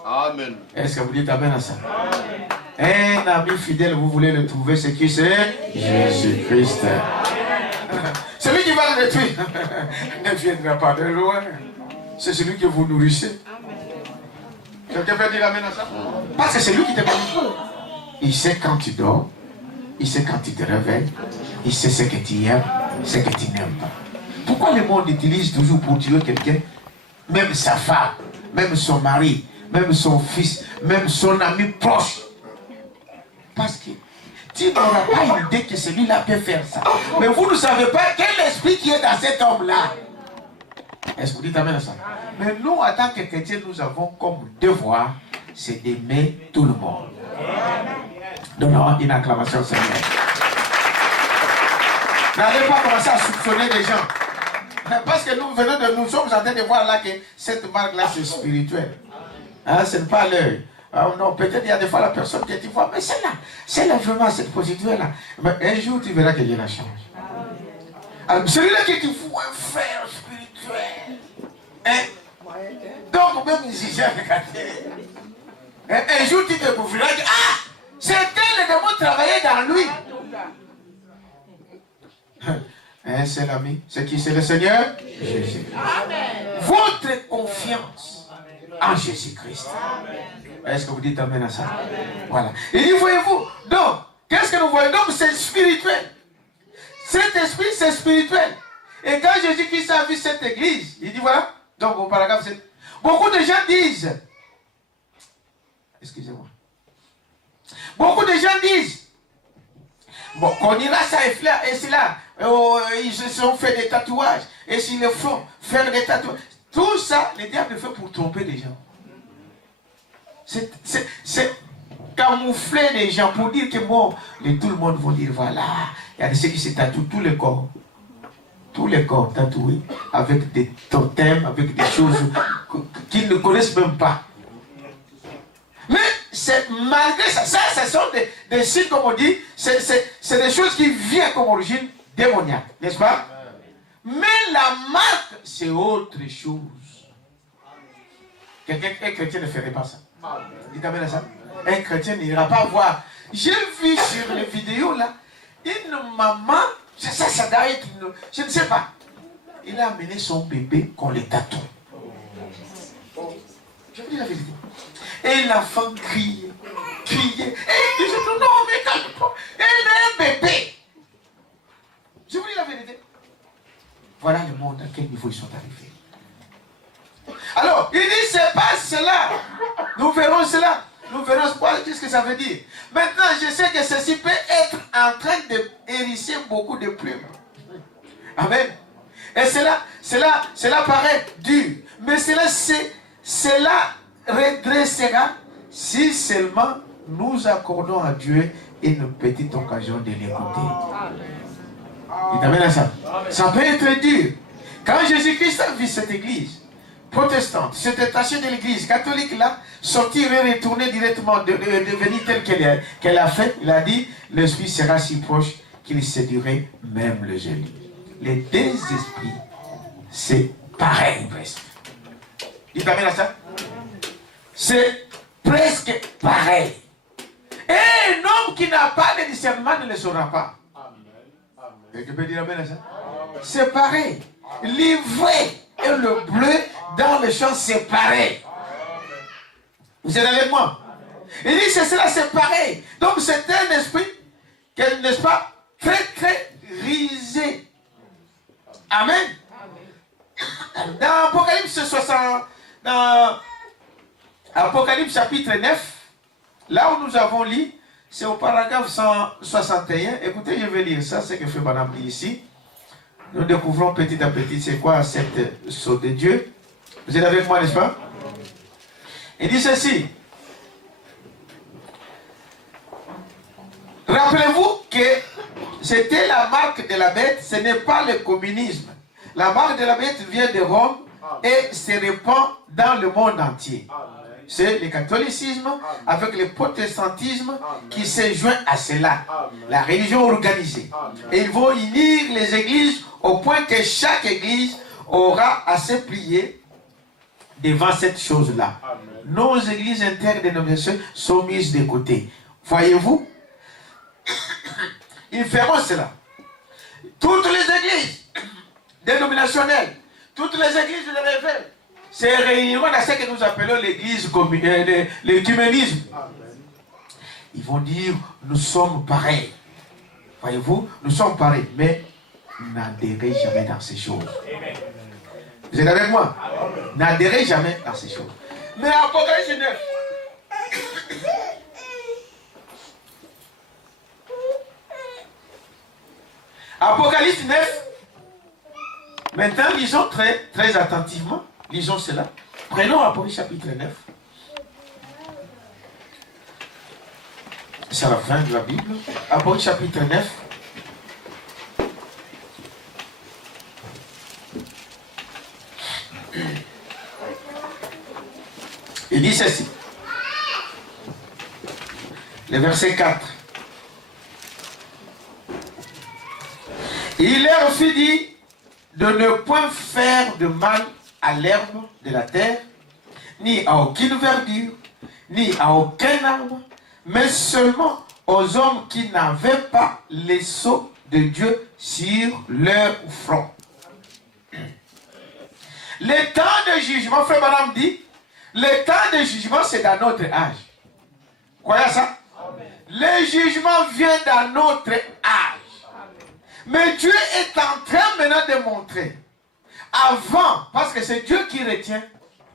Amen. Est-ce que vous dites amen à ça? Amen. Un ami fidèle, vous voulez le trouver, c'est qui c'est? Jésus-Christ. Celui qui va le détruire ne viendra pas de loin. C'est celui que vous nourrissez. Quelqu'un peut dire amen à ça? Parce que c'est lui qui te manipule. Il sait quand tu dors. Il sait quand tu te réveilles. Il sait ce que tu aimes, ce que tu n'aimes pas. Pourquoi le monde utilise toujours pour tuer quelqu'un? Même sa femme, même son mari, même son fils, même son ami proche. Parce que tu n'auras pas une idée que celui-là peut faire ça. Mais vous ne savez pas quel esprit qui est dans cet homme-là. Est-ce que vous dites amen à ça? Mais nous, en tant que chrétiens, nous avons comme devoir, c'est d'aimer tout le monde. Donnons une acclamation au Seigneur. N'allez pas commencer à soupçonner les gens. Parce que nous sommes en train de voir là que cette marque-là, c'est spirituel. Hein, ce n'est pas l'œil. Non, peut-être il y a des fois la personne que tu vois, mais celle-là vraiment, cette prostituée-là. Mais un jour, tu verras que Dieu la change. Alors, celui-là qui te fout un frère spirituel. Hein? Donc, même si j'ai regardé, un jour, tu découvriras que, c'était le démon travaillait dans lui. C'est l'ami. C'est qui? C'est le Seigneur Jésus. Votre confiance en Jésus-Christ. Est-ce que vous dites amen à ça? Amen. Voilà. Et dit, voyez-vous, donc, qu'est-ce que nous voyons? Donc, c'est spirituel. Cet esprit, c'est spirituel. Et quand Jésus-Christ a vu cette église, il dit, voilà, donc au paragraphe 7, beaucoup de gens disent, excusez-moi, beaucoup de gens disent, bon, qu'on ira ça et cela, ils se sont fait des tatouages, et s'ils le font, faire des tatouages. Tout ça, le diable le fait pour tromper les gens. C'est camoufler les gens pour dire que bon, tout le monde va dire voilà, il y a de ceux qui se tatouent tout le corps. tous les corps tatoués avec des totems, avec des choses qu'ils ne connaissent même pas. Mais c'est malgré ça, ce sont des signes, comme on dit, c'est des choses qui viennent comme origine démoniaque, n'est-ce pas? Mais la marque, c'est autre chose. Un chrétien ne ferait pas ça. Il t'amène ça. Un chrétien n'ira pas voir. J'ai vu sur les vidéos là, une maman, ça doit être je ne sais pas. Il a amené son bébé qu'on les tatoue. Je vous dis la vérité. Et l'enfant criait. Et il disait non, mais calme-toi. Il a un bébé. Je vous dis la vérité. Voilà le monde à quel niveau ils sont arrivés. Alors, il dit, c'est pas cela. Nous verrons cela. Nous verrons qu'est-ce que ça veut dire. Maintenant, je sais que ceci peut être en train de hérisser beaucoup de plumes. Amen. Et cela paraît dur. Mais cela redressera si seulement nous accordons à Dieu une petite occasion de l'écouter. Il t'amène à ça. Ça peut être dur. Quand Jésus-Christ a vu cette église protestante, s'est détaché de l'église catholique là, sortir et retourner directement, devenir telle qu'elle a fait, il a dit, l'esprit sera si proche qu'il séduirait même le génie. Les deux esprits, c'est pareil presque. Il t'amène à ça? C'est presque pareil. Et un homme qui n'a pas de discernement ne le saura pas. Et tu peux dire amen à ça? C'est pareil. L'ivré et le bleu dans le champ, c'est pareil. Vous êtes avec moi? Il dit c'est cela, c'est pareil. Donc c'est un esprit, n'est-ce pas, très très risé. Amen. Dans Apocalypse chapitre 9, là où nous avons lu, c'est au paragraphe 161. Écoutez, je vais lire ça, c'est ce que fait Madame ici. Nous découvrons petit à petit c'est quoi cette sceau de Dieu. Vous êtes avec moi, n'est-ce pas? Il dit ceci. Rappelez-vous que c'était la marque de la bête, ce n'est pas le communisme. La marque de la bête vient de Rome et se répand dans le monde entier. C'est le catholicisme avec le protestantisme qui s'est joint à cela. La religion organisée. Et ils vont unir les églises au point que chaque église aura à se plier devant cette chose-là. Nos églises interdénominationnelles sont mises de côté. Voyez-vous? Ils feront cela. Toutes les églises dénominationnelles, toutes les églises de l'évêque se réuniront dans ce que nous appelons l'église, l'écuménisme. Ils vont dire, nous sommes pareils. Voyez-vous, nous sommes pareils, mais n'adhérez jamais dans ces choses. Vous êtes avec moi? N'adhérez jamais dans ces choses. Mais Apocalypse 9. Apocalypse 9. Maintenant, lisons très, très attentivement. Lisons cela. Prenons Apocalypse chapitre 9. C'est à la fin de la Bible. Apocalypse chapitre 9. Il dit ceci. Le verset 4. Il leur fut dit de ne point faire de mal à l'herbe de la terre, ni à aucune verdure, ni à aucun arbre, mais seulement aux hommes qui n'avaient pas les sceaux de Dieu sur leur front. Le temps de jugement, frère Madame dit, le temps de jugement c'est dans notre âge. Croyez ça? Amen. Le jugement vient dans notre âge. Mais Dieu est en train maintenant de montrer. Avant, parce que c'est Dieu qui retient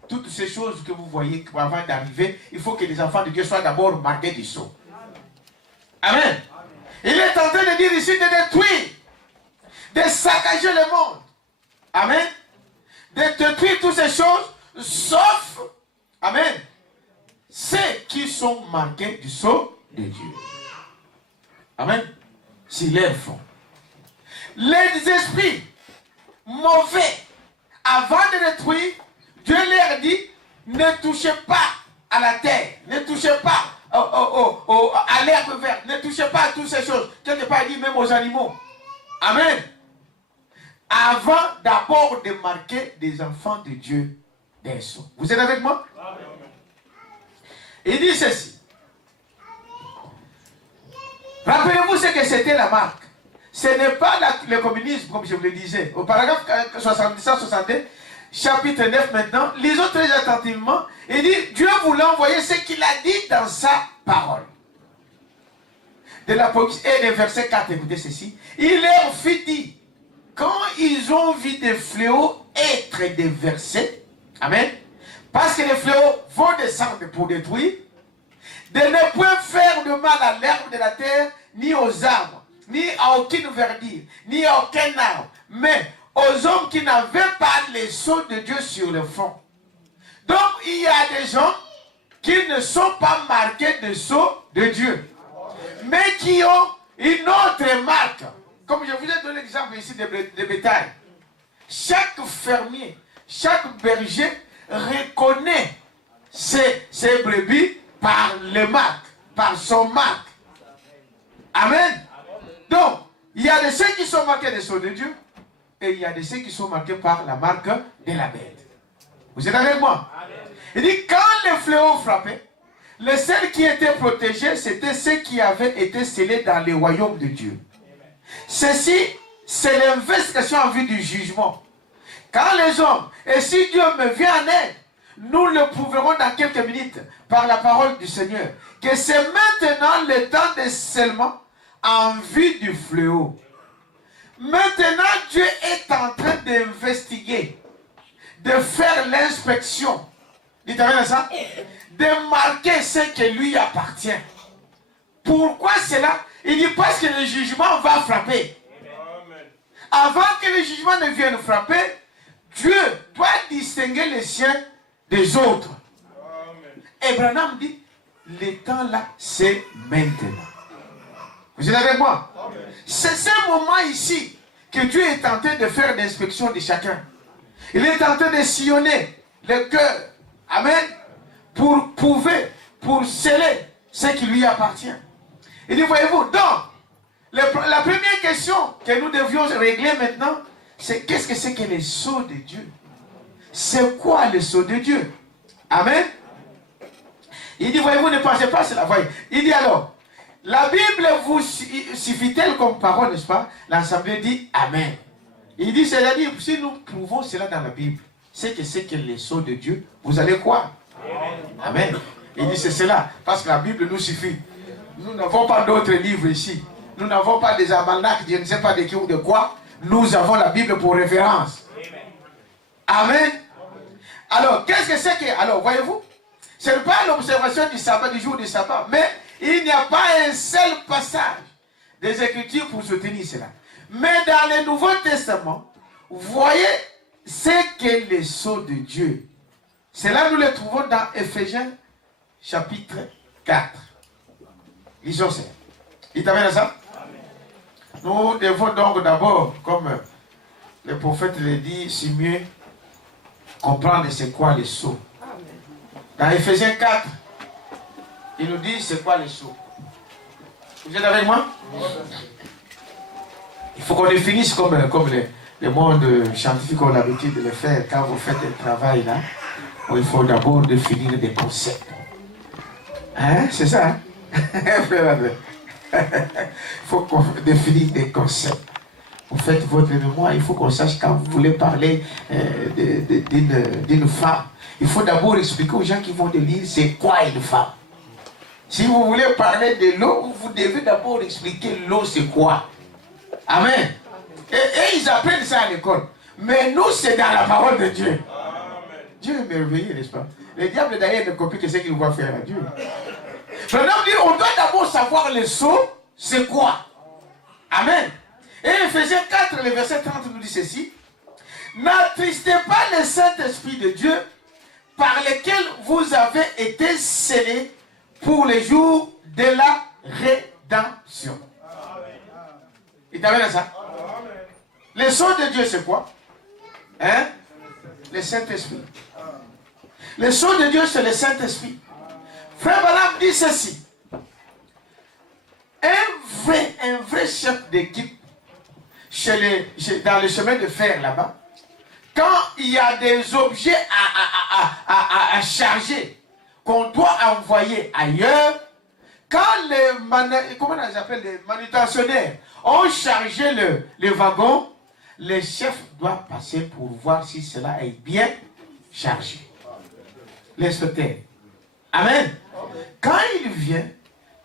toutes ces choses que vous voyez avant d'arriver, il faut que les enfants de Dieu soient d'abord marqués du sceau. Amen. Il est en train de dire ici de détruire, de saccager le monde. Amen. De détruire toutes ces choses, sauf, amen, ceux qui sont marqués du sceau de Dieu. Amen. S'ils le font. Les esprits mauvais. Avant de détruire, Dieu leur dit, ne touchez pas à la terre, ne touchez pas à l'herbe verte, ne touchez pas à toutes ces choses. Quelque part, il dit même aux animaux. Amen. Avant d'abord de marquer des enfants de Dieu d'un sceau. Vous êtes avec moi? Amen. Il dit ceci. Rappelez-vous ce que c'était la marque. Ce n'est pas le communisme, comme je vous le disais. Au paragraphe 77-62, chapitre 9 maintenant, lisons très attentivement. Il dit, Dieu voulait envoyer ce qu'il a dit dans sa parole. De l'Apocalypse et le verset 4, écoutez ceci. Il leur fit dire, quand ils ont vu des fléaux être déversés, amen, parce que les fléaux vont descendre pour détruire, de ne point faire de mal à l'herbe de la terre, ni aux arbres, ni à aucune verdure, ni à aucun arbre, mais aux hommes qui n'avaient pas les sceaux de Dieu sur le front. Donc, il y a des gens qui ne sont pas marqués de sceaux de Dieu, mais qui ont une autre marque. Comme je vous ai donné l'exemple ici de bétail. Chaque fermier, chaque berger reconnaît ses brebis par les marques, par son marque. Amen. Donc, il y a de ceux qui sont marqués des sceaux de Dieu et il y a de ceux qui sont marqués par la marque de la bête. Vous êtes avec moi? Il dit, quand les fléaux frappaient, les seuls qui étaient protégés, c'était ceux qui avaient été scellés dans les royaumes de Dieu. Ceci, c'est l'investigation en vue du jugement. Quand les hommes, et si Dieu me vient en aide, nous le prouverons dans quelques minutes par la parole du Seigneur, que c'est maintenant le temps de scellement en vue du fléau. Maintenant, Dieu est en train d'investiguer, de faire l'inspection. Dites-moi ça? De marquer ce qui lui appartient. Pourquoi cela? Il dit parce que le jugement va frapper. Avant que le jugement ne vienne frapper, Dieu doit distinguer les siens des autres. Et Branham dit, le temps là, c'est maintenant. Vous êtes avec moi? C'est ce moment ici que Dieu est en train de faire l'inspection de chacun. Il est en train de sillonner le cœur. Amen. Pour prouver, pour sceller ce qui lui appartient. Il dit, voyez-vous, donc, la première question que nous devions régler maintenant, c'est qu'est-ce que c'est que les sceaux de Dieu? C'est quoi les sceaux de Dieu? Amen. Il dit, voyez-vous, ne pensez pas cela. Voyez. Il dit alors, la Bible vous suffit-elle comme parole, n'est-ce pas? L'Assemblée dit Amen. Il dit, c'est-à-dire, si nous prouvons cela dans la Bible, c'est que les sceaux de Dieu, vous allez quoi? Amen. Il dit, c'est cela, parce que la Bible nous suffit. Nous n'avons pas d'autres livres ici. Nous n'avons pas des almanachs, je ne sais pas de qui ou de quoi. Nous avons la Bible pour référence. Amen. Alors, qu'est-ce que c'est que... Alors, voyez-vous, ce n'est pas l'observation du sabbat, du jour du sabbat, mais il n'y a pas un seul passage des Écritures pour soutenir cela. Mais dans le Nouveau Testament, voyez ce que les sceaux de Dieu. Cela, nous le trouvons dans Éphésiens, chapitre 4. Lisons ça. Il t'amène à ça? Nous devons donc d'abord, comme le prophète le dit, si mieux comprendre c'est quoi les sceaux. Dans Éphésiens 4, il nous dit c'est quoi les sceaux. Vous êtes avec moi? Il faut qu'on définisse comme les mondes scientifiques ont l'habitude de le faire. Quand vous faites un travail là, il faut d'abord définir des concepts. Hein? C'est ça? Hein? Il faut qu'on définisse des concepts. Vous faites votre mémoire, il faut qu'on sache quand vous voulez parler d'une femme. Il faut d'abord expliquer aux gens qui vont lire c'est quoi une femme. Si vous voulez parler de l'eau, vous devez d'abord expliquer l'eau c'est quoi. Amen. Et ils apprennent ça à l'école. Mais nous, c'est dans la parole de Dieu. Amen. Dieu est merveilleux, n'est-ce pas? Le diable d'ailleurs ne copie que ce qu'il va faire à Dieu. Maintenant, on doit d'abord savoir le sceau, c'est quoi. Amen. Et Éphésiens 4, le verset 30 nous dit ceci. N'attristez pas le Saint-Esprit de Dieu par lequel vous avez été scellés pour les jours de la rédemption. Il t'amène à ça? Le sceau de Dieu, c'est quoi? Hein? Le Saint-Esprit. Le sceau de Dieu, c'est le Saint-Esprit. Frère Branham dit ceci. Un vrai chef d'équipe dans le chemin de fer là-bas, quand il y a des objets à charger qu'on doit envoyer ailleurs, quand les manutentionnaires ont chargé le wagon, le chef doit passer pour voir si cela est bien chargé. L'inspecteur. Amen. Quand il vient,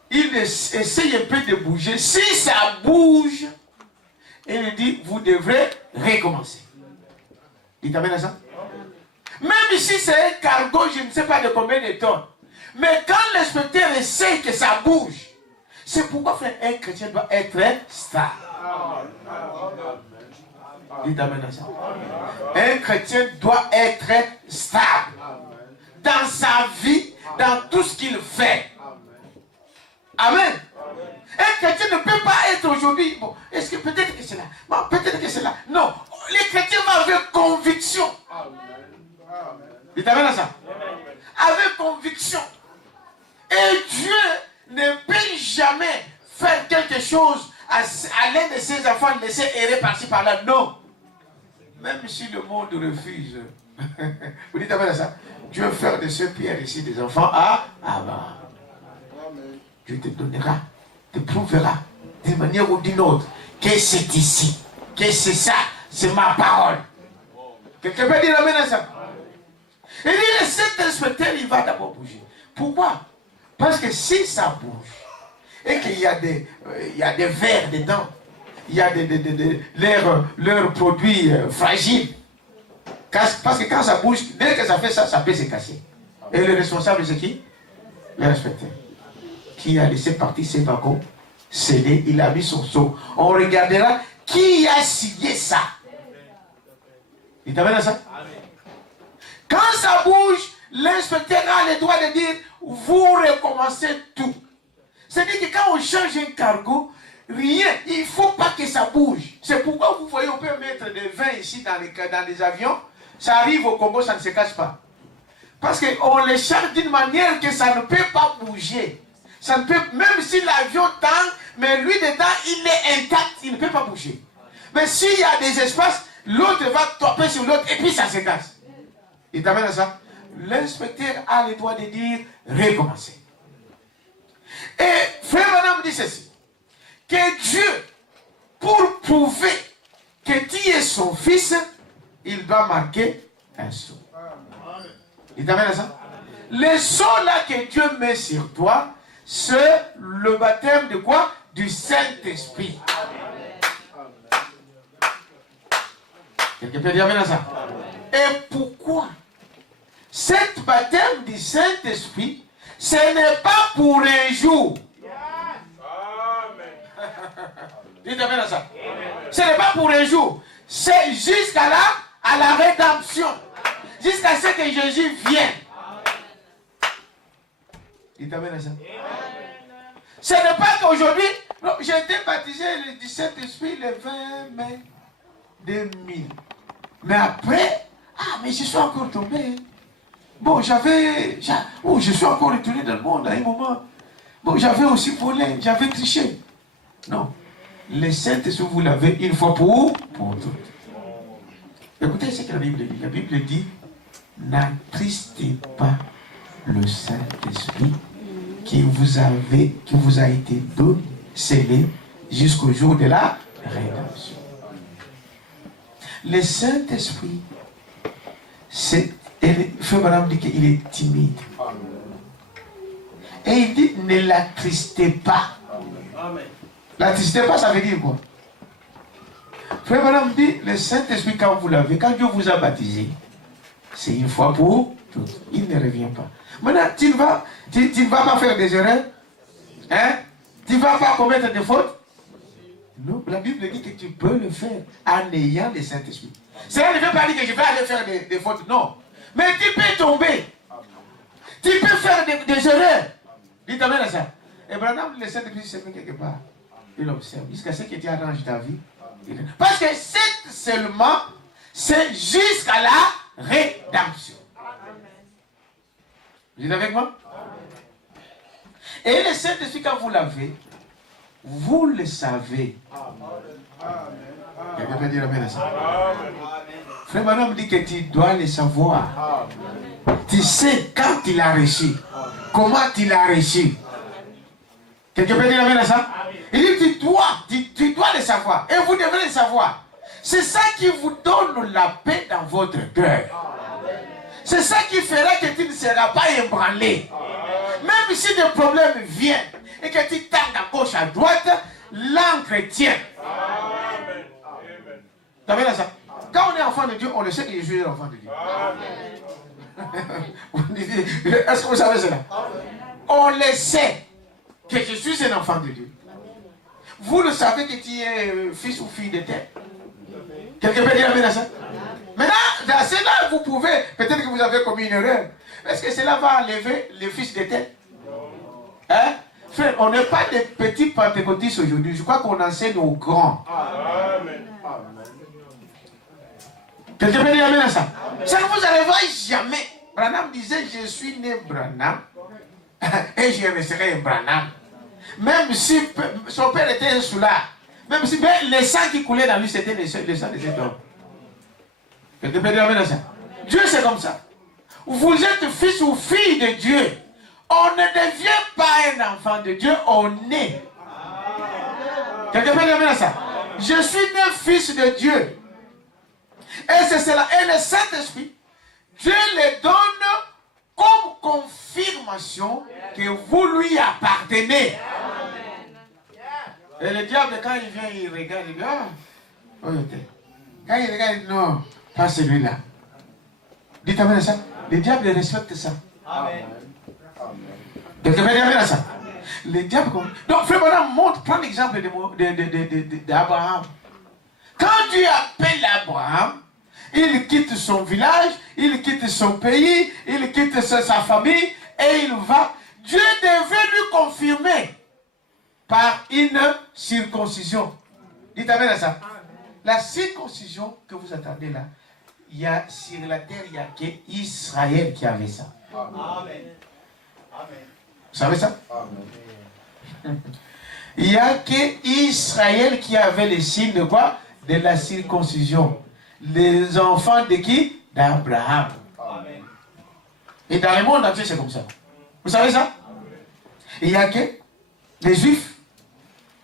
il essaye un peu de bouger. Si ça bouge, il dit, vous devrez recommencer. Il t'amène à ça? Même si c'est un cargo, je ne sais pas de combien de tonnes. Mais quand l'inspecteur essaye que ça bouge, c'est pourquoi frère, un chrétien doit être stable. Il t'amène à ça. Un chrétien doit être stable. Dans sa vie, dans tout ce qu'il fait. Amen. Un chrétien ne peut pas être aujourd'hui. Bon, est-ce que peut-être que c'est là? Bon, peut-être que c'est là. Non. Les chrétiens vont avec conviction. Il t'amène à ça. Avec conviction. Et Dieu ne peut jamais faire quelque chose à l'un de ses enfants, laisser errer par-ci par-là. Non. Même si le monde refuse. Vous dites à ça. Dieu veut faire de ce pierre ici des enfants à Abba. Dieu te donnera, te prouvera d'une manière ou d'une autre que c'est ici, que c'est ça, c'est ma parole. Quelqu'un peut dire amen à ça? Et dit, le Saint-Esprit, il va d'abord bouger. Pourquoi? Parce que si ça bouge, et qu'il y a des vers dedans, il y a leurs produits fragiles. Parce que quand ça bouge, dès que ça fait ça, ça peut se casser. Et le responsable, c'est qui? Le respecté. Qui a laissé partir ses wagons scellés, il a mis son sceau. On regardera qui a signé ça. Il t'amène à ça? Quand ça bouge, l'inspecteur a le droit de dire, vous recommencez tout. C'est-à-dire que quand on change un cargo, rien, il ne faut pas que ça bouge. C'est pourquoi vous voyez, on peut mettre des vins ici dans les avions. Ça arrive au Congo, ça ne se casse pas. Parce qu'on les charge d'une manière que ça ne peut pas bouger. Ça ne peut, même si l'avion tangue, mais lui dedans, il est intact, il ne peut pas bouger. Mais s'il y a des espaces, l'autre va taper sur l'autre et puis ça se casse. Il t'amène à ça. L'inspecteur a le droit de dire recommencer. Et Frère Branham dit ceci, que Dieu, pour prouver que tu es son fils, il doit marquer un sceau. Il t'amène à ça? Le sceau là que Dieu met sur toi, c'est le baptême de quoi? Du Saint-Esprit. Quelqu'un peut dire amen à ça? Et pourquoi? Cet baptême du Saint-Esprit, ce n'est pas pour un jour. Dites amen à ça. Ce n'est pas pour un jour. C'est jusqu'à là, à la rédemption. Jusqu'à ce que Jésus vienne. Il t'amène à ça. Ce n'est pas qu'aujourd'hui, j'ai été baptisé du Saint-Esprit le 20 mai 2000. Mais après, mais je suis encore tombé. Bon, je suis encore retourné dans le monde à un moment. Bon, j'avais aussi volé, j'avais triché. Non. Le Saint-Esprit, vous l'avez une fois pour toutes. Écoutez ce que la Bible dit. La Bible dit, n'attristez pas le Saint-Esprit qui vous a été donné, scellé jusqu'au jour de la rédemption. Le Saint-Esprit, Frère Branham dit qu'il est timide. Et il dit, ne l'attristez pas. L'attristez pas, ça veut dire quoi? Frère Branham dit, le Saint-Esprit, quand vous l'avez, quand Dieu vous a baptisé, c'est une fois pour toutes. Il ne revient pas. Maintenant, tu ne vas pas faire des erreurs? Hein? Tu ne vas pas commettre des fautes? Non, la Bible dit que tu peux le faire en ayant le Saint-Esprit. Cela ne veut pas dire que je vais aller faire des fautes, non. Mais tu peux tomber. Tu peux faire des erreurs. Dis t'amènes à ça. Et Branham, le Saint-Esprit se met quelque part. Il observe jusqu'à ce que tu arranges ta vie. Parce que c'est seulement c'est jusqu'à la rédemption. Vous êtes avec moi? Et le Saint-Esprit, quand vous l'avez, vous le savez. Quelqu'un peut dire amen à ça? Frère Branham dit que tu dois le savoir. Tu sais quand il a reçu, comment il a reçu. Quelqu'un peut dire amen à ça? Il dit tu dois le savoir. Et vous devez le savoir. C'est ça qui vous donne la paix dans votre cœur. C'est ça qui fera que tu ne seras pas ébranlé. Même si des problèmes viennent et que tu tends à gauche, à droite, l'encre tient. Vous avez ça? Quand on est enfant de Dieu, on le sait que je suis enfant de Dieu. Est-ce que vous savez cela? On le sait que je suis un enfant de Dieu. Vous le savez que tu es fils ou fille de terre. Quelqu'un peut dire amen à ça? Maintenant, dans cela, vous pouvez, peut-être que vous avez commis une erreur. Est-ce que cela va enlever le fils de terre? Hein? Frère, on n'est pas des petits pentecôtistes aujourd'hui. Je crois qu'on enseigne aux grands. Amen. Quelqu'un peut dire amen à ça? Ça ne vous arrivera jamais. Branham disait, je suis né Branham et je resterai un Branham. Même si son père était un soulard, même si le sang qui coulait dans lui, c'était le sang de cet homme. Quelqu'un peut dire amen à ça? Dieu, c'est comme ça. Vous êtes fils ou fille de Dieu. On ne devient pas un enfant de Dieu, on est. Quelqu'un peut dire amen à ça? Je suis né fils de Dieu. Et c'est cela. Et le Saint-Esprit, Dieu le donne comme confirmation que vous lui appartenez. Et le diable, quand il vient, il regarde, il dit, quand il regarde, il dit, non, pas celui-là. Dites amen à ça. Le diable respecte ça. Amen. Quelqu'un peut dire amen à ça? Le diable, donc, frère Branham montre, prends l'exemple d'Abraham. Quand Dieu appelle Abraham, il quitte son village, il quitte son pays, il quitte sa famille et il va. Dieu devait lui confirmer par une circoncision. Dites amen à ça. La circoncision que vous attendez là, il y a sur la terre, il n'y a qu'Israël qui avait ça. Amen. Vous savez ça? Amen. Il n'y a qu'Israël qui avait le signe de quoi? De la circoncision. Les enfants de qui? D'Abraham. Et dans le monde entier, c'est comme ça. Vous savez ça? Il n'y a que les Juifs.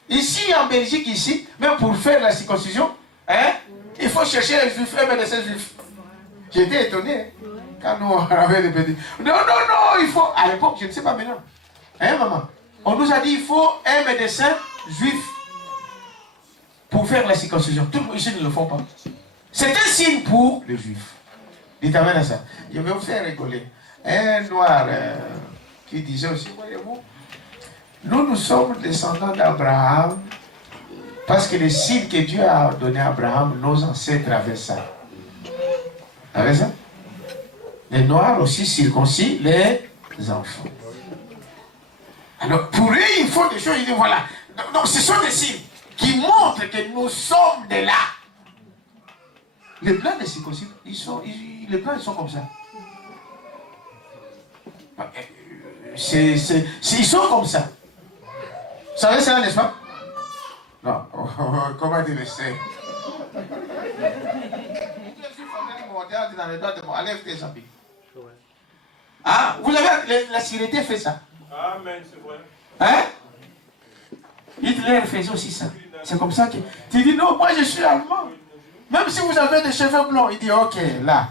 Ici, en Belgique, ici, même pour faire la circoncision, hein, il faut chercher les Juifs, un médecin juif. J'étais étonné quand nous avions des petits. Non, il faut. À l'époque, je ne sais pas maintenant. Hein, maman? On nous a dit il faut un médecin juif pour faire la circoncision. Tout le monde ici ne le font pas. C'est un signe pour les juifs. Dites amen à ça. Je vais vous faire rigoler. Un noir qui disait aussi, voyez-vous, nous sommes descendants d'Abraham parce que le signe que Dieu a donné à Abraham, nos ancêtres avaient ça. Avec ça? Les noirs aussi circoncis les enfants. Alors pour eux, il faut des choses, ils disent voilà. Donc ce sont des signes qui montrent que nous sommes de là. Les blancs des circoncis, les blancs ils sont comme ça. Ils sont comme ça. Vous savez ça, n'est-ce pas? Non. Comment dire le c'est? Ah, vous avez la Syrété fait ça. Amen, c'est vrai. Hein? Hitler faisait aussi ça. C'est comme ça que tu dis non, moi je suis allemand. Même si vous avez des cheveux blonds, il dit ok, là.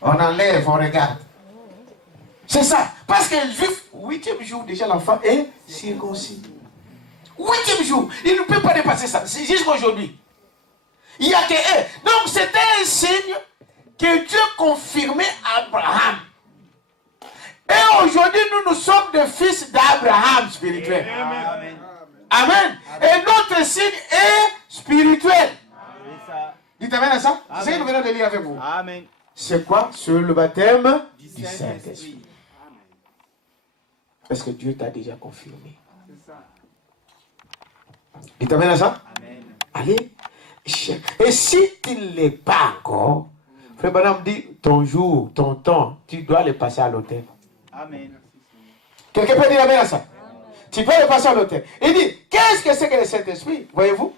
On enlève, on regarde. C'est ça. Parce que le juif, 8e jour, déjà l'enfant est circoncis. 8e jour. Il ne peut pas dépasser ça. C'est jusqu'à aujourd'hui. Il n'y a que eux. Donc c'était un signe que Dieu confirmait à Abraham. Et aujourd'hui, nous sommes des fils d'Abraham spirituel. Amen. Amen. Et notre signe est spirituel. Dites amen à ça. C'est ce que nous venons de lire avec vous. Amen. C'est quoi? C'est le baptême du Saint-Esprit. Parce que Dieu t'a déjà confirmé. Dites amen à ça. Amen. Allez. Et si tu ne l'es pas encore, Frère Branham dit, ton jour, ton temps, tu dois le passer à l'autel. Amen. Quelqu'un peut dire amen à ça? Amen. Tu dois le passer à l'autel. Il dit, qu'est-ce que c'est que le Saint-Esprit? Voyez-vous?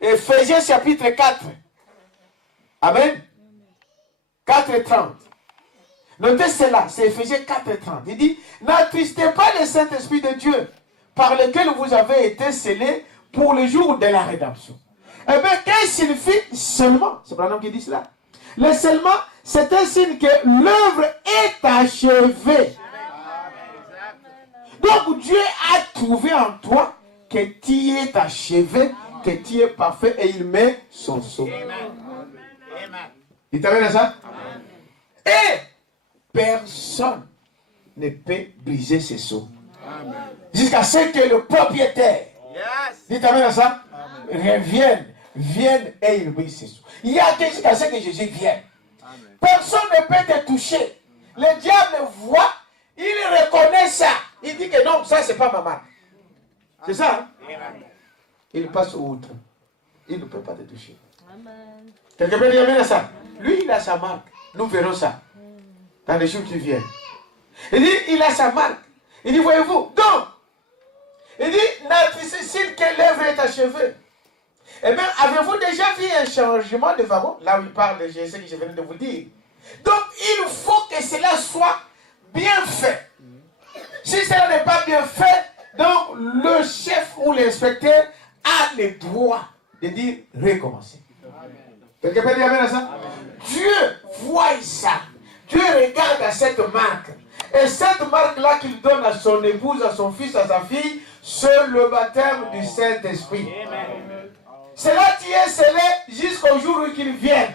Éphésiens chapitre 4. Amen. 4:30. Notez cela, c'est Éphésiens 4:30. Il dit, n'attristez pas le Saint-Esprit de Dieu, par lequel vous avez été scellés pour le jour de la rédemption. Eh bien, qu'est-ce que signifie seulement? C'est Branham qui dit cela. Le seulement, c'est un signe que l'œuvre est achevée. Donc, Dieu a trouvé en toi que tu es achevé, que tu es parfait, et il met son sceau. Il t'amène à ça? Et personne ne peut briser ses sceaux. Jusqu'à ce que le propriétaire, il t'amène à ça? Vienne et il brise ses sceaux. Il y a que jusqu'à ce que Jésus vienne. Personne ne peut te toucher. Le diable voit, il reconnaît ça. Il dit que non, ça c'est pas ma marque. C'est ça? Hein? Il passe outre. Il ne peut pas te toucher. Quelqu'un peut dire amen à ça? Lui, il a sa marque. Nous verrons ça dans les jours qui viennent. Il dit, il a sa marque. Il dit, voyez-vous, donc, il dit, n'attristez que l'œuvre est achevée. Eh bien, avez-vous déjà vu un changement de wagon? Là où il parle de ce que je venais de vous dire. Donc, il faut que cela soit bien fait. Si cela n'est pas bien fait, donc le chef ou l'inspecteur a le droit de dire recommencer. Quelqu'un peut dire amen à ça? Dieu voit ça. Dieu regarde à cette marque. Et cette marque-là qu'il donne à son épouse, à son fils, à sa fille, c'est le baptême du Saint-Esprit. Cela qui est scellé jusqu'au jour où qu'il vienne,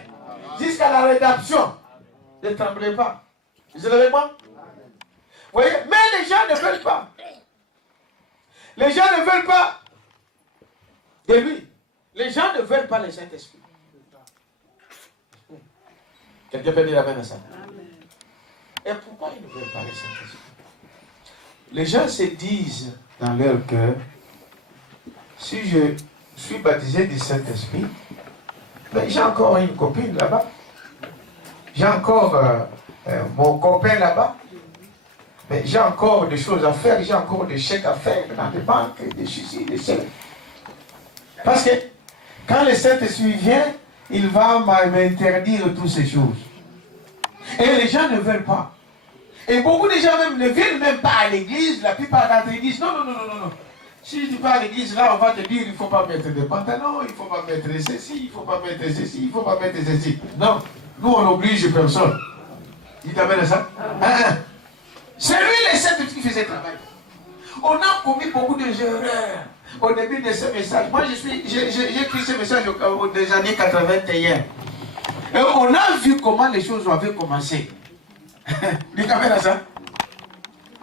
jusqu'à la rédemption. Ne tremblez pas. Vous êtes avec moi? Vous voyez? Mais les gens ne veulent pas. Les gens ne veulent pas de lui. Les gens ne veulent pas le Saint-Esprit. Quelqu'un peut dire amen à ça? Et pourquoi ils ne veulent pas le Saint-Esprit? Les gens se disent dans leur cœur, si je suis baptisé du Saint-Esprit, mais j'ai encore une copine là-bas. J'ai encore mon copain là-bas. Mais j'ai encore des choses à faire, j'ai encore des chèques à faire dans les banques, des ceci, des cela. Parce que quand le Saint-Esprit vient, il va m'interdire toutes ces choses. Et les gens ne veulent pas. Et beaucoup de gens même ne viennent même pas à l'église, la plupart d'entre l'église. Non. Si tu vas à l'église, là, on va te dire, il ne faut pas mettre des pantalons, il ne faut pas mettre ceci, il ne faut pas mettre ceci, il ne faut pas mettre ceci. Non, nous, on n'oblige personne. Il t'amène à ça? C'est lui le Saint-Esprit qui faisait le travail. On a commis beaucoup d'erreurs au début de ce message. Moi, j'ai écrit ce message des années 81. Et on a vu comment les choses avaient commencé. Il t'amène à ça?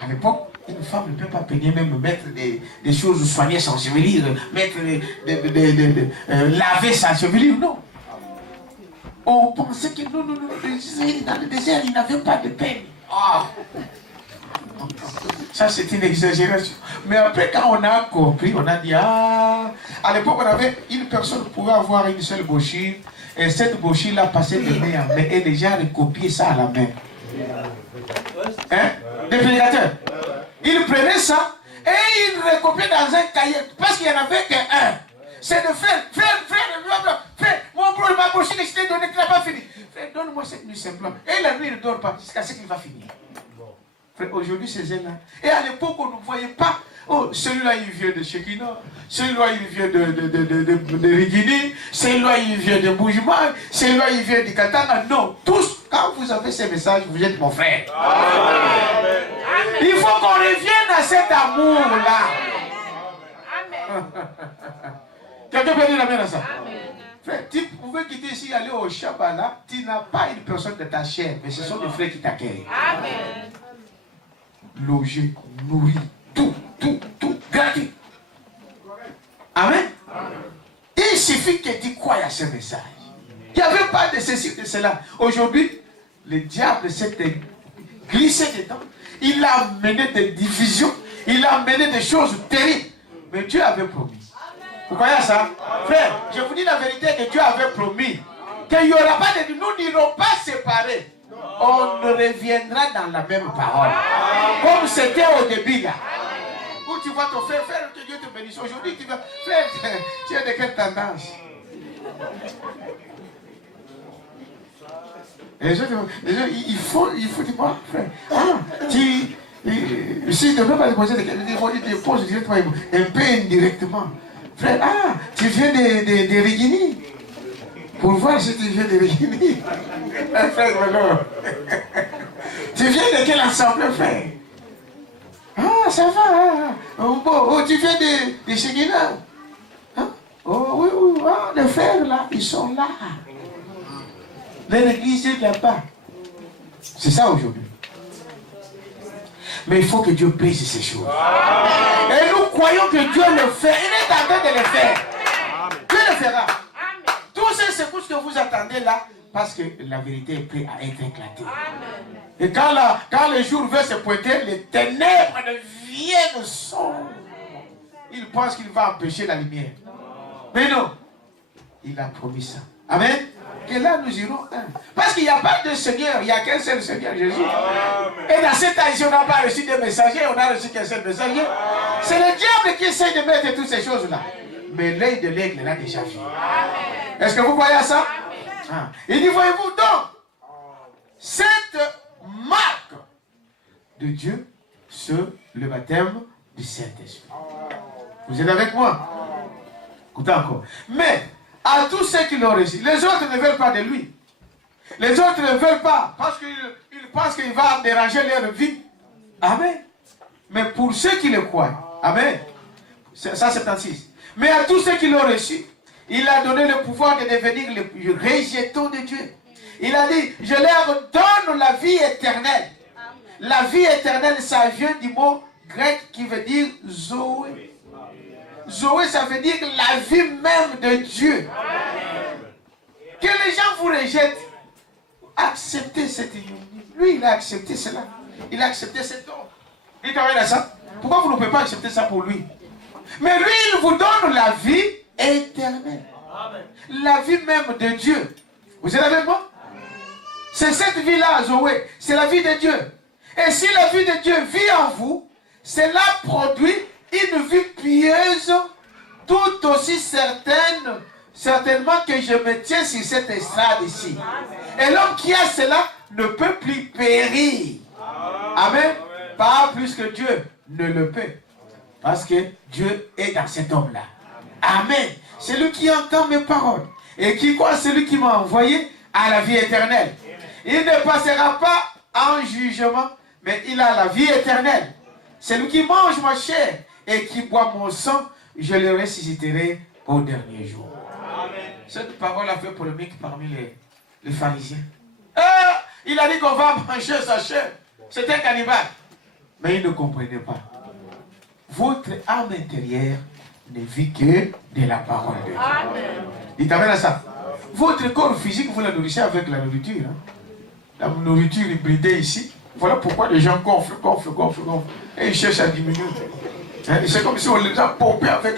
À l'époque, une femme ne peut pas payer même mettre des choses soignées sans chevelure, mettre laver sans chevelure, non. On pensait que non, dans le désert, il n'avait pas de peine. Ça, c'est une exagération. Mais après, quand on a compris, on a dit, à l'époque, on avait une personne qui pouvait avoir une seule brochure, et cette brochure-là passait de main en main, et les gens recopiaient ça à la main. Des prédicateurs. Ils prenaient ça, et ils recopiaient dans un cahier, parce qu'il n'y en avait qu'un. C'est de faire, mon brother, ma brochure que je t'ai donnée, tu n'as pas fini. Frère, donne-moi cette nuit simplement. Et la nuit, il ne dort pas, jusqu'à ce qu'il va finir. Aujourd'hui, c'est là. Et à l'époque, on ne voyait pas. Oh, celui-là, il vient de Shekina. Celui-là, il vient de Rigini. Celui-là, il vient de Boujima. Celui-là, il vient de Katanga. Non, tous, quand vous avez ces messages, vous êtes mon frère. Amen. Il faut qu'on revienne à cet amour-là. Amen. Quelqu'un peut dire amen à ça? Amen. Frère, tu pouvais quitter ici, aller au Shabbat là. Tu n'as pas une personne de ta chair, mais ce sont des frères qui t'accueillent. Amen. Loger, nourrir, tout, gratuit. Amen. Il suffit que tu crois à ce message. Il n'y avait pas de ceci, de cela. Aujourd'hui, le diable s'est glissé dedans. Il a amené des divisions. Il a amené des choses terribles. Mais Dieu avait promis. Vous croyez à ça? Frère, je vous dis la vérité que Dieu avait promis qu'il n'y aura pas de... Nous n'irons pas séparés. On reviendra dans la même parole. Comme c'était au début là. Où tu vois ton frère, frère, que Dieu te bénisse. Aujourd'hui, tu vas... Frère, tu es de quelle tendance? Les gens, il faut dis-moi, frère. Ah, si tu ne peux pas te poser des questions, il te pose directement, un peu indirectement. Frère, ah, tu viens de Rigini. Pour voir si tu viens de Rigini. Frère, alors. Tu viens de quel ensemble, frère? Ah, ça va. Oh, tu viens de Chiguina. Hein? Oh, oui, oui, ah, les frères là, ils sont là. L'église est là-bas. C'est ça aujourd'hui. Mais il faut que Dieu brise ces choses. Et nous croyons que Dieu le fait. Il est en train de le faire. Dieu le fera. Tous ces secousses que vous attendez là, parce que la vérité est prête à être éclatée. Et quand le jour veut se pointer, les ténèbres deviennent sombres. Il pense qu'il va empêcher la lumière. Mais non. Il a promis ça. Amen. Et là, nous irons un. Parce qu'il n'y a pas de Seigneur, il n'y a qu'un seul Seigneur, Jésus. Et dans cette temps, on n'a pas reçu de messagers, on n'a reçu qu'un seul messager. C'est le diable qui essaie de mettre toutes ces choses-là. Mais l'œil de l'aigle l'a déjà vu. Est-ce que vous voyez à ça? Ah. Il dit, voyez-vous donc, cette marque de Dieu sur le baptême du Saint-Esprit. Vous êtes avec moi? Écoutez encore. Mais, à tous ceux qui l'ont reçu, les autres ne veulent pas de lui. Les autres ne veulent pas parce qu'ils pensent qu'il va déranger leur vie. Amen. Mais pour ceux qui le croient, amen. Ça, 76. Mais à tous ceux qui l'ont reçu, il a donné le pouvoir de devenir le rejeton de Dieu. Il a dit, je leur donne la vie éternelle. La vie éternelle, ça vient du mot grec qui veut dire Zoé. Zoé, ça veut dire la vie même de Dieu. Que les gens vous rejettent, acceptez cette union. Lui, il a accepté cela. Il a accepté cet homme. Dites-moi ça. Pourquoi vous ne pouvez pas accepter ça pour lui? Mais lui, il vous donne la vie éternelle. La vie même de Dieu. Vous êtes avec moi? C'est cette vie-là, Zoé. C'est la vie de Dieu. Et si la vie de Dieu vit en vous, cela produit une vie pieuse, tout aussi certainement que je me tiens sur cette estrade ici. Et l'homme qui a cela ne peut plus périr. Amen. Pas plus que Dieu ne le peut. Parce que Dieu est dans cet homme-là. Amen. C'est lui qui entend mes paroles. Et qui croit celui qui m'a envoyé à la vie éternelle. Il ne passera pas en jugement, mais il a la vie éternelle. Celui qui mange ma chair et qui boit mon sang, je le ressusciterai au dernier jour. Amen. Cette parole a fait polémique parmi les pharisiens. Il a dit qu'on va manger sa chair. C'était un cannibale. Mais il ne comprenait pas. Votre âme intérieure ne vit que de la parole de Dieu. Amen. Il t'amène à ça. Votre corps physique, vous la nourrissez avec la nourriture. Hein? La nourriture hybridée ici. Voilà pourquoi les gens gonflent. Et ils cherchent à diminuer. Hein? C'est comme si on les a pompés avec...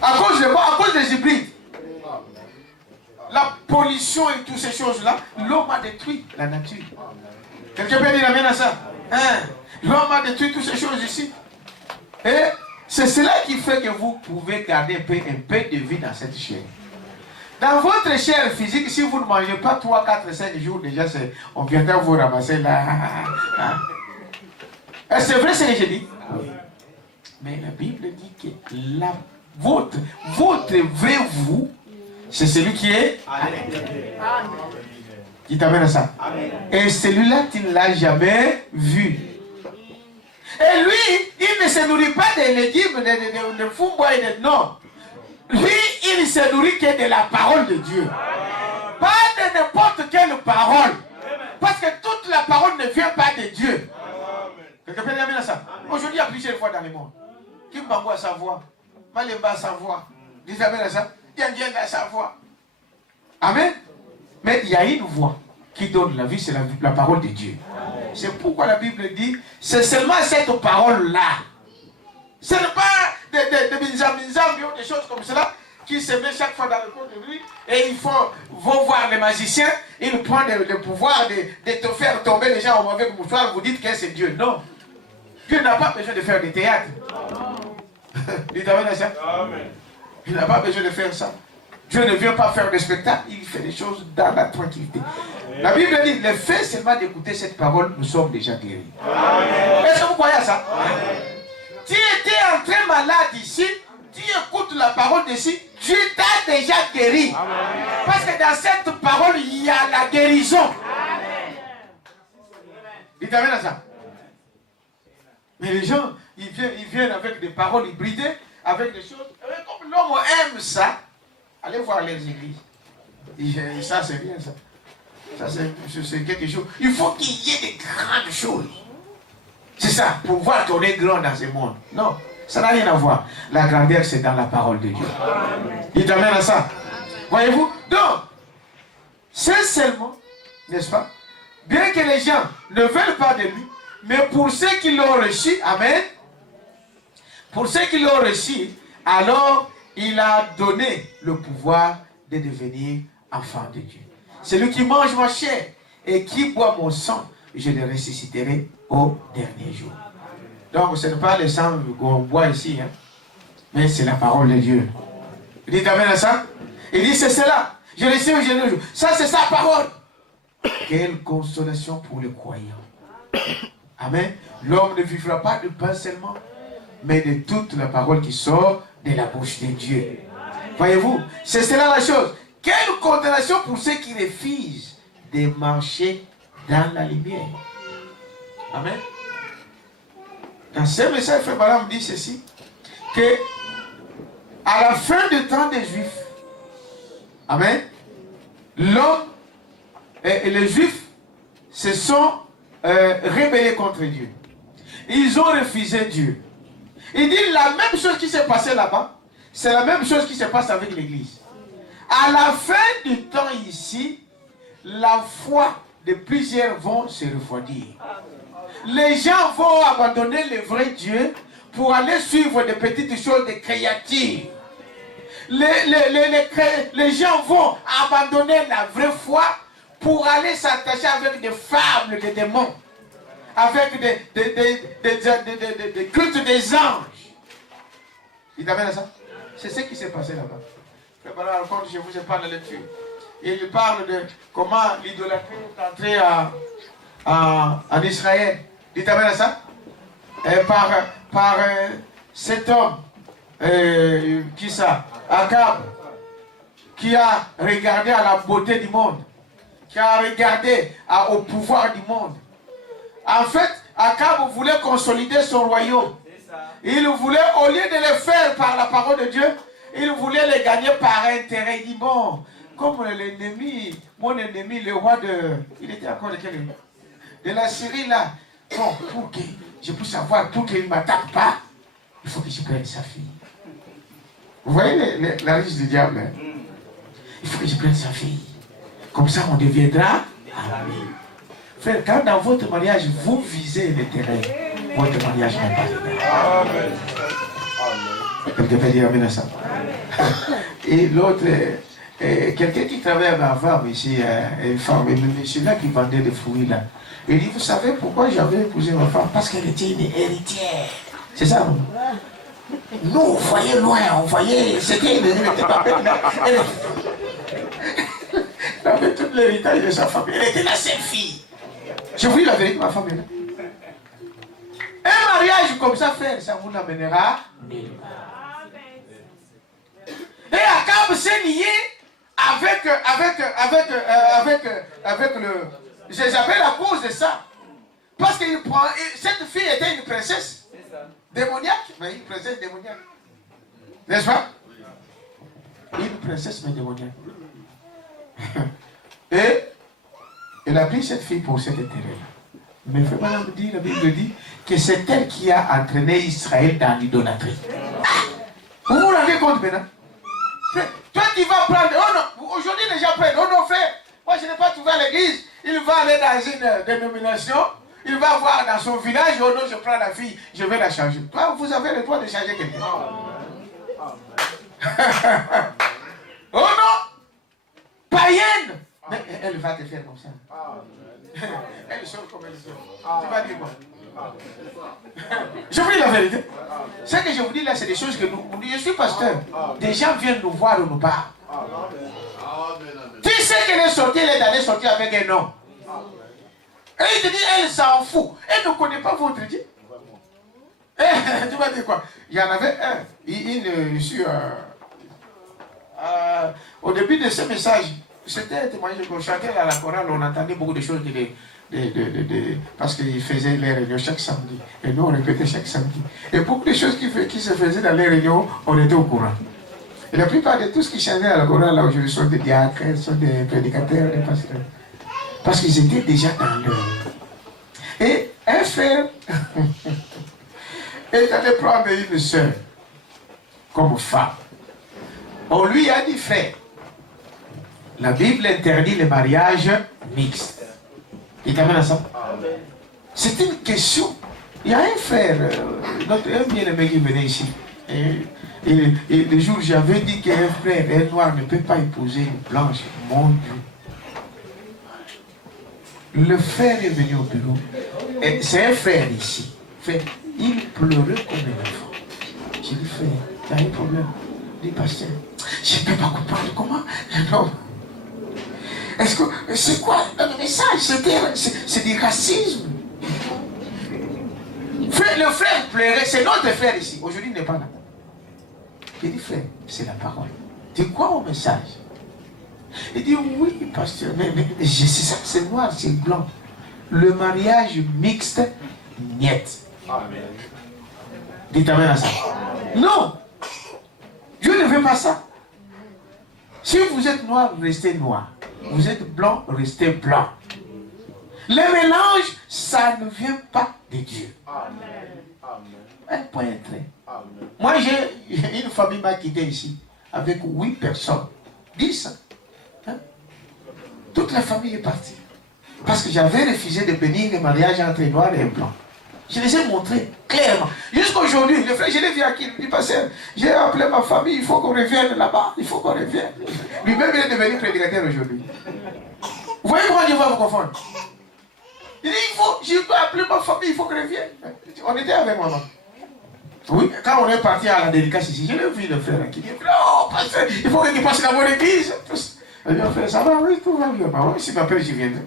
À cause des hybrides. La pollution et toutes ces choses-là, l'homme a détruit la nature. Quelqu'un peut dire amène à ça. Hein? L'homme a détruit toutes ces choses ici. Et c'est cela qui fait que vous pouvez garder un peu de vie dans cette chair. Dans votre chair physique, si vous ne mangez pas 3, 4, 5 jours, déjà on viendra vous ramasser là. C'est vrai ce que je dis? Mais la Bible dit que votre vrai vous, c'est celui qui est à l'intérieur. Qui t'amène à ça. Amen. Et celui-là, tu ne l'as jamais vu. Et lui, il ne se nourrit pas des légumes, de fumbois et de... Non. Lui, il ne se nourrit que de la parole de Dieu. Pas de n'importe quelle parole. Parce que toute la parole ne vient pas de Dieu. Quelqu'un peut dire ça. Aujourd'hui, il y a plusieurs fois dans le monde. Kimbango a sa voix. Malemba a sa voix. Isabelle a sa. Yandian a sa voix. Amen. Mais il y a une voix qui donne la vie, c'est la parole de Dieu. C'est pourquoi la Bible dit, c'est seulement cette parole-là. Ce n'est pas des choses comme cela, qui se met chaque fois dans le coin de lui, et vont voir les magiciens, ils prennent le pouvoir de te faire tomber les gens au mauvais mouchoir, vous dites que c'est Dieu. Non. Dieu n'a pas besoin de faire des théâtres. Dites amen ça. Il n'a pas besoin de faire ça. Dieu ne vient pas faire des spectacles, il fait des choses dans la tranquillité. La Bible dit, le fait seulement d'écouter cette parole, nous sommes déjà guéris. Est-ce que vous croyez à ça? Tu étais entré malade ici, tu écoutes la parole d'ici, Dieu t'a déjà guéri. Parce que dans cette parole, il y a la guérison. Dites amen à ça. Mais les gens, ils viennent avec des paroles hybridées, avec des choses. Comme l'homme aime ça, allez voir les églises. Et ça, c'est bien ça. Ça, c'est quelque chose. Il faut qu'il y ait des grandes choses. C'est ça, pour voir qu'on est grand dans ce monde. Non, ça n'a rien à voir. La grandeur, c'est dans la parole de Dieu. Il t'amène à ça. Voyez-vous? Donc, c'est seulement, n'est-ce pas? Bien que les gens ne veulent pas de lui, mais pour ceux qui l'ont reçu, amen, pour ceux qui l'ont reçu, alors il a donné le pouvoir de devenir enfant de Dieu. Celui qui mange ma chair et qui boit mon sang, je le ressusciterai au dernier jour. Donc ce n'est pas le sang qu'on boit ici, hein, mais c'est la parole de Dieu. Il dit amen à ça. Il dit c'est cela. Je le sais au dernier jour. Ça c'est sa parole. Quelle consolation pour les croyants. Amen. L'homme ne vivra pas de pain seulement, mais de toute la parole qui sort de la bouche de Dieu. Voyez-vous, c'est cela la chose. Quelle condamnation pour ceux qui refusent de marcher dans la lumière. Amen. Dans ce message, Frère Branham dit ceci, que à la fin du temps des Juifs, amen, l'homme et les Juifs se sont rebellés contre Dieu. Ils ont refusé Dieu. Il dit la même chose qui s'est passée là-bas, c'est la même chose qui se passe avec l'Église. À la fin du temps ici, la foi de plusieurs vont se refroidir. Les gens vont abandonner le vrai Dieu pour aller suivre des petites choses, des créatures. Les gens vont abandonner la vraie foi pour aller s'attacher avec des fables, des démons, avec des cultes des anges. Il t'amène à ça? C'est ce qui s'est passé là-bas. Quand je vous ai parlé de lecture, il parle de comment l'idolâtrie est entrée en Israël. Il t'amène à ça? Et par cet homme, qui ça? Akab, qui a regardé à la beauté du monde, qui a regardé au pouvoir du monde. En fait, Akab voulait consolider son royaume. Il voulait, au lieu de le faire par la parole de Dieu, il voulait le gagner par intérêt. Il dit, bon, comme l'ennemi, mon ennemi, le roi de... Il était encore de quel ennemi? De la Syrie, là. Bon, pour que je puisse savoir, pour qu'il ne m'attaque pas, il faut que je prenne sa fille. Vous voyez la riche du diable, hein? Il faut que je prenne sa fille. Comme ça, on deviendra amis. Frère, quand dans votre mariage, vous visez l'intérêt, votre mariage n'est pas éternel. Amen. Quelqu'un peut dire amen à ça. Et l'autre, quelqu'un qui travaille avec ma femme ici, une femme, celui-là qui vendait des fruits là. Il dit, vous savez pourquoi j'avais épousé ma femme? Parce qu'elle était une héritière. C'est ça, non? Nous, on voyait loin, on voyait, c'était une héritière. Elle avait tout l'héritage de sa famille. Elle était la seule fille. Je vous dis la vérité, ma femme est là. Un mariage comme ça, frère, ça vous l'amènera nulle part. Et Akab s'est lié avec le Jézabel à cause de ça. Parce que cette fille était une princesse démoniaque, mais une princesse démoniaque. N'est-ce pas? Une princesse mais démoniaque. Et il a pris cette fille pour cet intérêt-là. Mais il faut pas me dire, la Bible dit que c'est elle qui a entraîné Israël dans l'idolâtrie. Vous vous rendez compte maintenant? Toi tu vas prendre, oh non, aujourd'hui les gens prennent, oh non frère, moi je n'ai pas trouvé à l'église, il va aller dans une dénomination, il va voir dans son village, oh non, je prends la fille, je vais la changer. Toi, vous avez le droit de changer quelqu'un. Oh non, païenne. Mais elle va te faire comme ça. Elle sort comme elle sort. Tu vas dire quoi? Je vous dis la vérité. Ce que je vous dis là, c'est des choses que nous... Je suis pasteur. Des gens viennent nous voir ou nous parlent. Tu sais qu'elle est sortie, elle est allée sortir avec un homme. Et il te dit, elle s'en fout. Elle ne connaît pas votre Dieu. Tu vas dire quoi? Il y en avait au début de ce message, c'était un témoignage qu'on chantait à la chorale, on entendait beaucoup de choses parce qu'ils faisaient les réunions chaque samedi. Et nous, on répétait chaque samedi. Et beaucoup de choses qui se faisaient dans les réunions, on était au courant. Et la plupart de tout ce qui chantait à la chorale, là aujourd'hui, sont des diacres, sont des prédicateurs, des pasteurs. Parce qu'ils étaient déjà dans leur... Et un frère est allé prendre une soeur comme femme. On lui a dit, frère, la Bible interdit le mariage mixte. Il t'amène à ça? C'est une question. Il y a un frère, un bien-aimé qui venait ici. Et le jour où j'avais dit qu'un frère, un noir, ne peut pas épouser une blanche. Mon Dieu. Le frère est venu au bureau. C'est un frère ici. Frère, il pleurait comme un enfant. J'ai dit, frère, il y a un problème. Il dit, pasteur, je ne peux pas comprendre comment. Non. Est-ce que c'est quoi le message? C'est du racisme. Frère, le frère pleurait, c'est notre frère ici. Aujourd'hui, il n'est pas là. Il dit, frère, c'est la parole. C'est quoi au message? Il dit, oui, pasteur, mais c'est ça, c'est noir, c'est blanc. Le mariage mixte, niet. Dites amen à ça. Non. Dieu ne veut pas ça. Si vous êtes noir, restez noir. Vous êtes blanc, restez blanc. Le mélange, ça ne vient pas de Dieu. Un point très. Moi, j'ai une famille m'a quitté ici avec 8 personnes. 10. Hein? Toute la famille est partie. Parce que j'avais refusé de bénir le mariage entre noirs et blancs. Je les ai montrés clairement. Jusqu'à aujourd'hui, le frère, je l'ai vu à qui il dit, pasteur, j'ai appelé ma famille, il faut qu'on revienne là-bas, il faut qu'on revienne. Lui-même, il est devenu prédicateur aujourd'hui. Vous voyez comment Dieu va vous confondre? Il dit, j'ai appelé ma famille, il faut qu'on revienne. On était avec maman. Oui, quand on est parti à la dédicace ici, je l'ai vu le frère qui dit, non, pasteur, il faut qu'il passe dans mon église. Il dit, frère, ça va, oui, tout va bien. Bah, si m'appelle, je viendrai.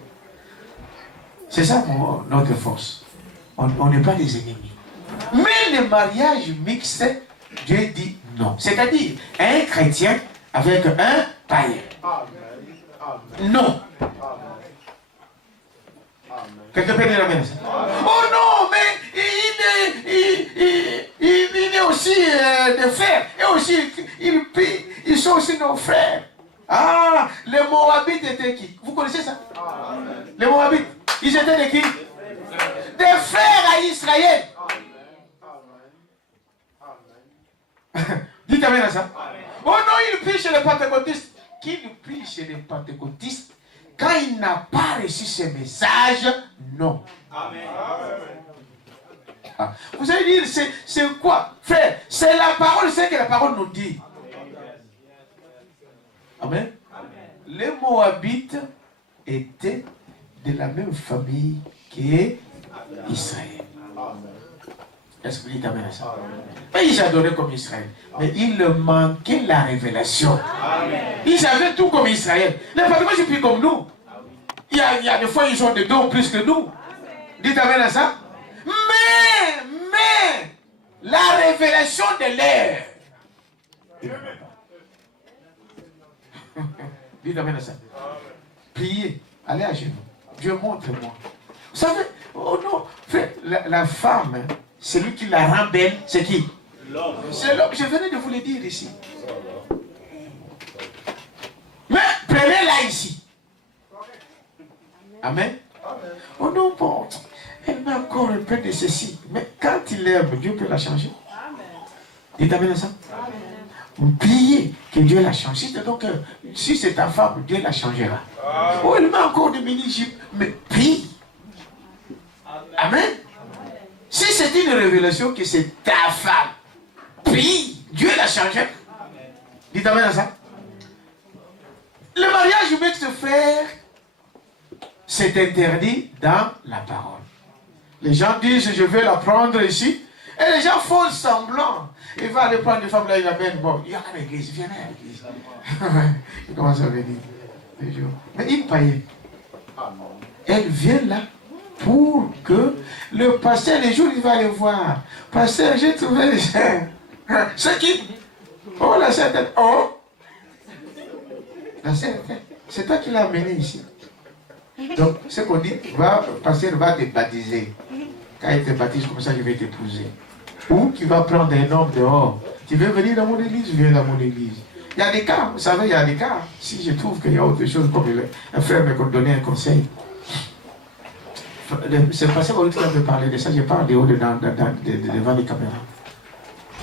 C'est ça notre force. On n'est pas des ennemis. Mais le mariage mixte, Dieu dit non. C'est-à-dire un chrétien avec un païen. Non. Quelqu'un peut dire amen. Oh non, mais il est aussi des frères. Et aussi, ils sont aussi nos frères. Ah, les Moabites étaient qui? Vous connaissez ça? Les Moabites, ils étaient de qui? Des frères à Israël. Dites amen à ça. Oh non, il prie chez les pentecôtistes. Qui prie chez les pentecôtistes quand il n'a pas reçu ce message? Non. Amen. Ah. Vous allez dire, c'est quoi? Frère, c'est la parole, c'est que la parole nous dit. Amen. Les Moabites étaient de la même famille qu'Israël. Est-ce que vous dites amen à ça? Et ils adoraient comme Israël. Mais il leur manquait la révélation. Ils avaient tout comme Israël. Les Pentecôtistes, c'est plus comme nous. Il y a des fois, ils ont des dons plus que nous. Dites amen à ça. Mais, la révélation de l'air. Dites amen à ça. Priez. Allez à genoux. Dieu montre-moi. Vous savez, oh non, frère, la femme, celui qui la rend belle, c'est qui? L'homme. C'est l'homme. Je venais de vous le dire ici. Mais prenez-la ici. Amen. Oh non, bon, elle met encore un peu de ceci. Mais quand il aime, Dieu peut la changer. Dites amen à ça. Priez que Dieu la change. Donc, si c'est ta femme, Dieu la changera. Oh, elle met encore des mini-jupes. Mais prie. une révélation que c'est ta femme. Puis, Dieu l'a changé. Dites amen à ça. Le mariage mixte, frère, c'est interdit dans la parole. Les gens disent, je vais la prendre ici. Et les gens font semblant. Il va aller prendre des femmes là, il amène. Bon, il y a à l'église, viens à l'église. Il commence à venir. Mais il paye. Elle vient là pour que le pasteur, les jours, il va aller voir. Pasteur, j'ai trouvé les gens. C'est qui? Oh, la certaine. Oh! La certaine. C'est toi qui l'as amené ici. Donc, ce qu'on dit, le pasteur va te baptiser. Quand il te baptise comme ça, je vais t'épouser. Ou tu vas prendre un homme dehors. Tu veux venir dans mon église, viens dans mon église. Il y a des cas, vous savez, il y a des cas. Si je trouve qu'il y a autre chose, comme un frère me donnait un conseil. C'est le pasteur qui avait parlé de ça, je parle devant les caméras.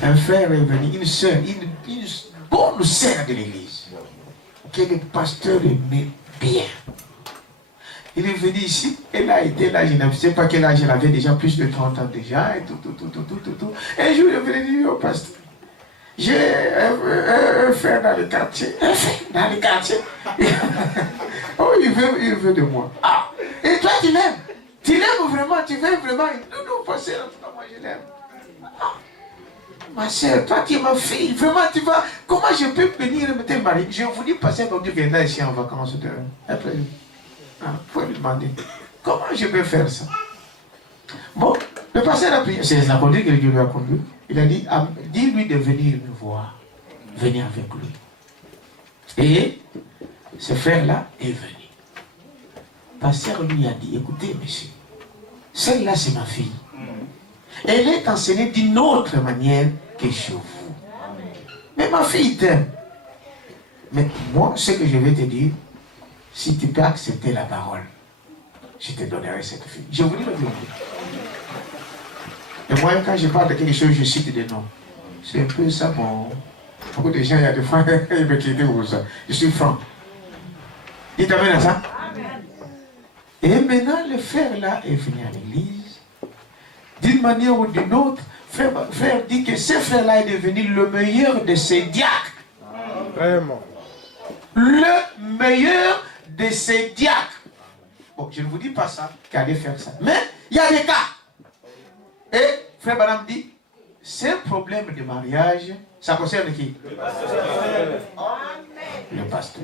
Un frère est venu, une soeur, une bonne sœur de l'église, que le pasteur aimait bien. Il est venu ici, elle a été là, je ne sais pas quel âge elle avait déjà, plus de 30 ans déjà, et tout. Un jour, il est venu dire au pasteur, j'ai un frère dans le quartier, Oh, il veut de moi. Ah, et toi, tu l'aimes? Tu l'aimes vraiment? Tu veux vraiment? Non, pasteur, moi je l'aime. Ah, ma soeur, toi tu es ma fille, vraiment tu vas. Comment je peux venir me te marier? Je vous dis, pasteur, comme Dieu viendra ici en vacances. Après, vous pouvez lui demander, comment je peux faire ça? Bon, le pasteur a prié, c'est la conduite que Dieu lui a conduit. Il a dit, dis-lui de venir me voir. Venez avec lui. Et ce frère-là est venu. Le pasteur lui a dit, écoutez, monsieur, celle-là c'est ma fille. Elle est enseignée d'une autre manière que chez vous. Mais ma fille t'aime. Mais moi, ce que je vais te dire, si tu peux accepter la parole, je te donnerai cette fille. Je vous dis la vérité. Et moi, quand je parle de quelque chose, je cite des noms. C'est un peu ça, bon. Beaucoup de gens, il y a des fois, ils me quittent pour ça. Je suis franc. Dites amen à ça. Et maintenant, le frère là est venu à l'église. D'une manière ou d'une autre, frère dit que ce frère-là est devenu le meilleur de ses diacres. Vraiment. Le meilleur de ses diacres. Bon, je ne vous dis pas ça, qu'allez faire ça. Mais il y a des cas. Et frère Branham dit, ce problème de mariage, ça concerne qui? Le pasteur. Le pasteur.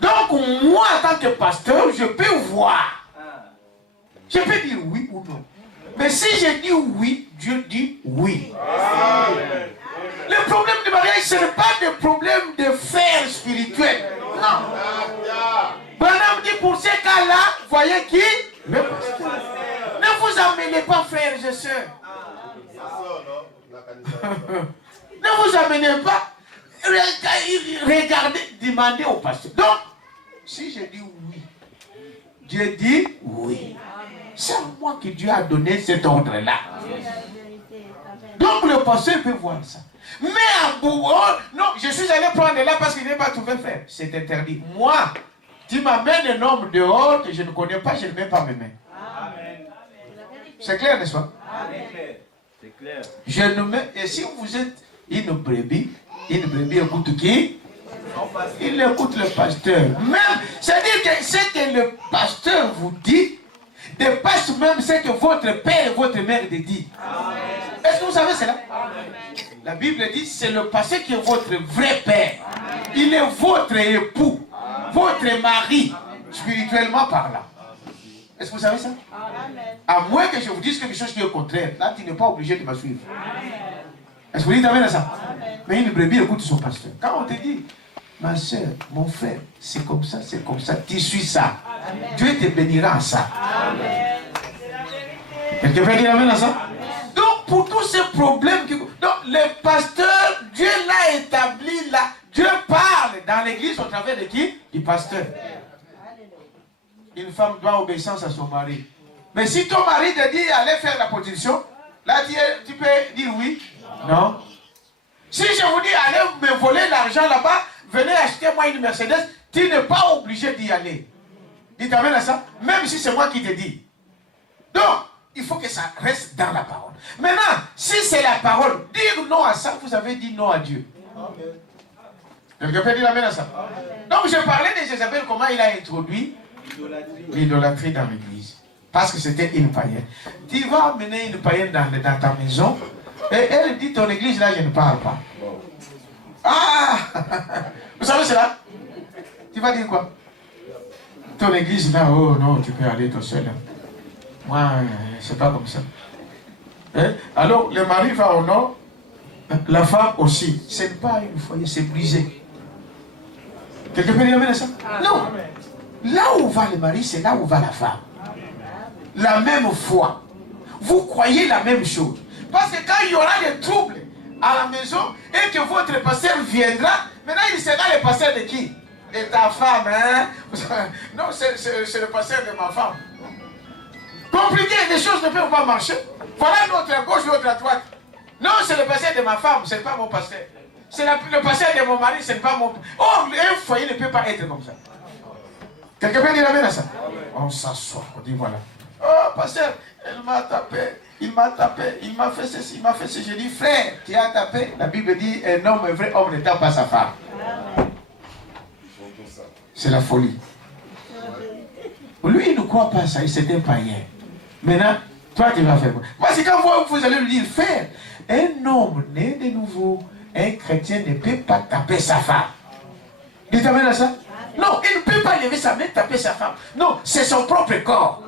Donc moi, en tant que pasteur, je peux voir. Je peux dire oui ou non. Mais si je dis oui, Dieu dit oui. Le problème de mariage, ce n'est pas des problèmes de fer spirituel. Non. Branham dit pour ces cas-là, voyez qui? Le pasteur. Ne vous amenez pas, frères et sœurs. Ne vous amenez pas. Regardez, demandez au pasteur. Donc, si je dis oui, Dieu dit oui. C'est à moi que Dieu a donné cet ordre-là. Donc le pasteur peut voir ça. Mais à bout, non, je suis allé prendre là parce qu'il n'est pas trouvé faire. C'est interdit. Moi, tu m'amènes un homme dehors que je ne connais pas, je ne mets pas mes mains. C'est clair, n'est-ce pas? C'est clair. Je ne mets, et si vous êtes une brebis écoute qui? Il écoute le pasteur. Même, c'est-à-dire que ce que le pasteur vous dit dépasse même ce que votre père et votre mère dit. Est-ce que vous savez cela? La Bible dit c'est le pasteur qui est votre vrai père. Il est votre époux, votre mari, spirituellement parlant. Est-ce que vous savez ça? À moins que je vous dise quelque chose qui est au contraire, là tu n'es pas obligé de me suivre. Est-ce que vous dites amen à ça? Mais une brebis écoute son pasteur. Quand on te dit, ma soeur, mon frère, c'est comme ça, tu suis ça. Amen. Dieu te bénira à ça. Quelqu'un peut dire amen à ça? Amen. Donc pour tous ces problèmes, donc le pasteur, Dieu l'a établi là. Dieu parle dans l'église au travers de qui? Du pasteur. Une femme doit obéissance à son mari. Mais si ton mari te dit allez faire la prostitution, là tu peux dire oui. Non. Si je vous dis allez me voler l'argent là-bas, venez acheter moi une Mercedes, tu n'es pas obligé d'y aller. Dites amen à ça, même si c'est moi qui te dis. Donc, il faut que ça reste dans la parole. Maintenant, si c'est la parole, dire non à ça, vous avez dit non à Dieu. Quelqu'un peut dire amen à ça? Donc je parlais de Jézabel, comment il a introduit l'idolâtrie dans l'église. Parce que c'était une païenne. Tu vas amener une païenne dans ta maison, et elle dit, ton église là, je ne parle pas. Ah! Vous savez cela? Tu vas dire quoi? Ton église là, oh non, tu peux aller tout seul. Moi, c'est pas comme ça. Hein? Alors, le mari va au nord, la femme aussi. Ce n'est pas une foyer, c'est brisé. Quelqu'un peut dire amen à ça? Non. Là où va le mari, c'est là où va la femme. La même foi. Vous croyez la même chose. Parce que quand il y aura des troubles à la maison et que votre pasteur viendra, maintenant il sera le pasteur de qui? De ta femme, hein? Non, c'est le pasteur de ma femme. Compliqué, les choses ne peuvent pas marcher. Voilà l'autre à gauche, l'autre à droite. Non, c'est le pasteur de ma femme, ce n'est pas mon pasteur. C'est le pasteur de mon mari, ce n'est pas mon... Oh, un foyer ne peut pas être comme ça. Quelqu'un peut dire amen à ça? On s'assoit, on dit voilà. Oh, pasteur, elle m'a tapé, il m'a tapé, il m'a fait ceci, il m'a fait ceci. J'ai dit, frère, tu as tapé. La Bible dit, un homme, un vrai homme ne tape pas sa femme. C'est la folie. Lui, il ne croit pas ça, c'est un païen. Maintenant, toi, tu vas faire quoi? Parce que quand vous allez lui dire, frère, un homme né de nouveau, un chrétien ne peut pas taper sa femme. Il t'amène à ça? Non, il ne peut pas lever sa main et taper sa femme. Non, c'est son propre corps.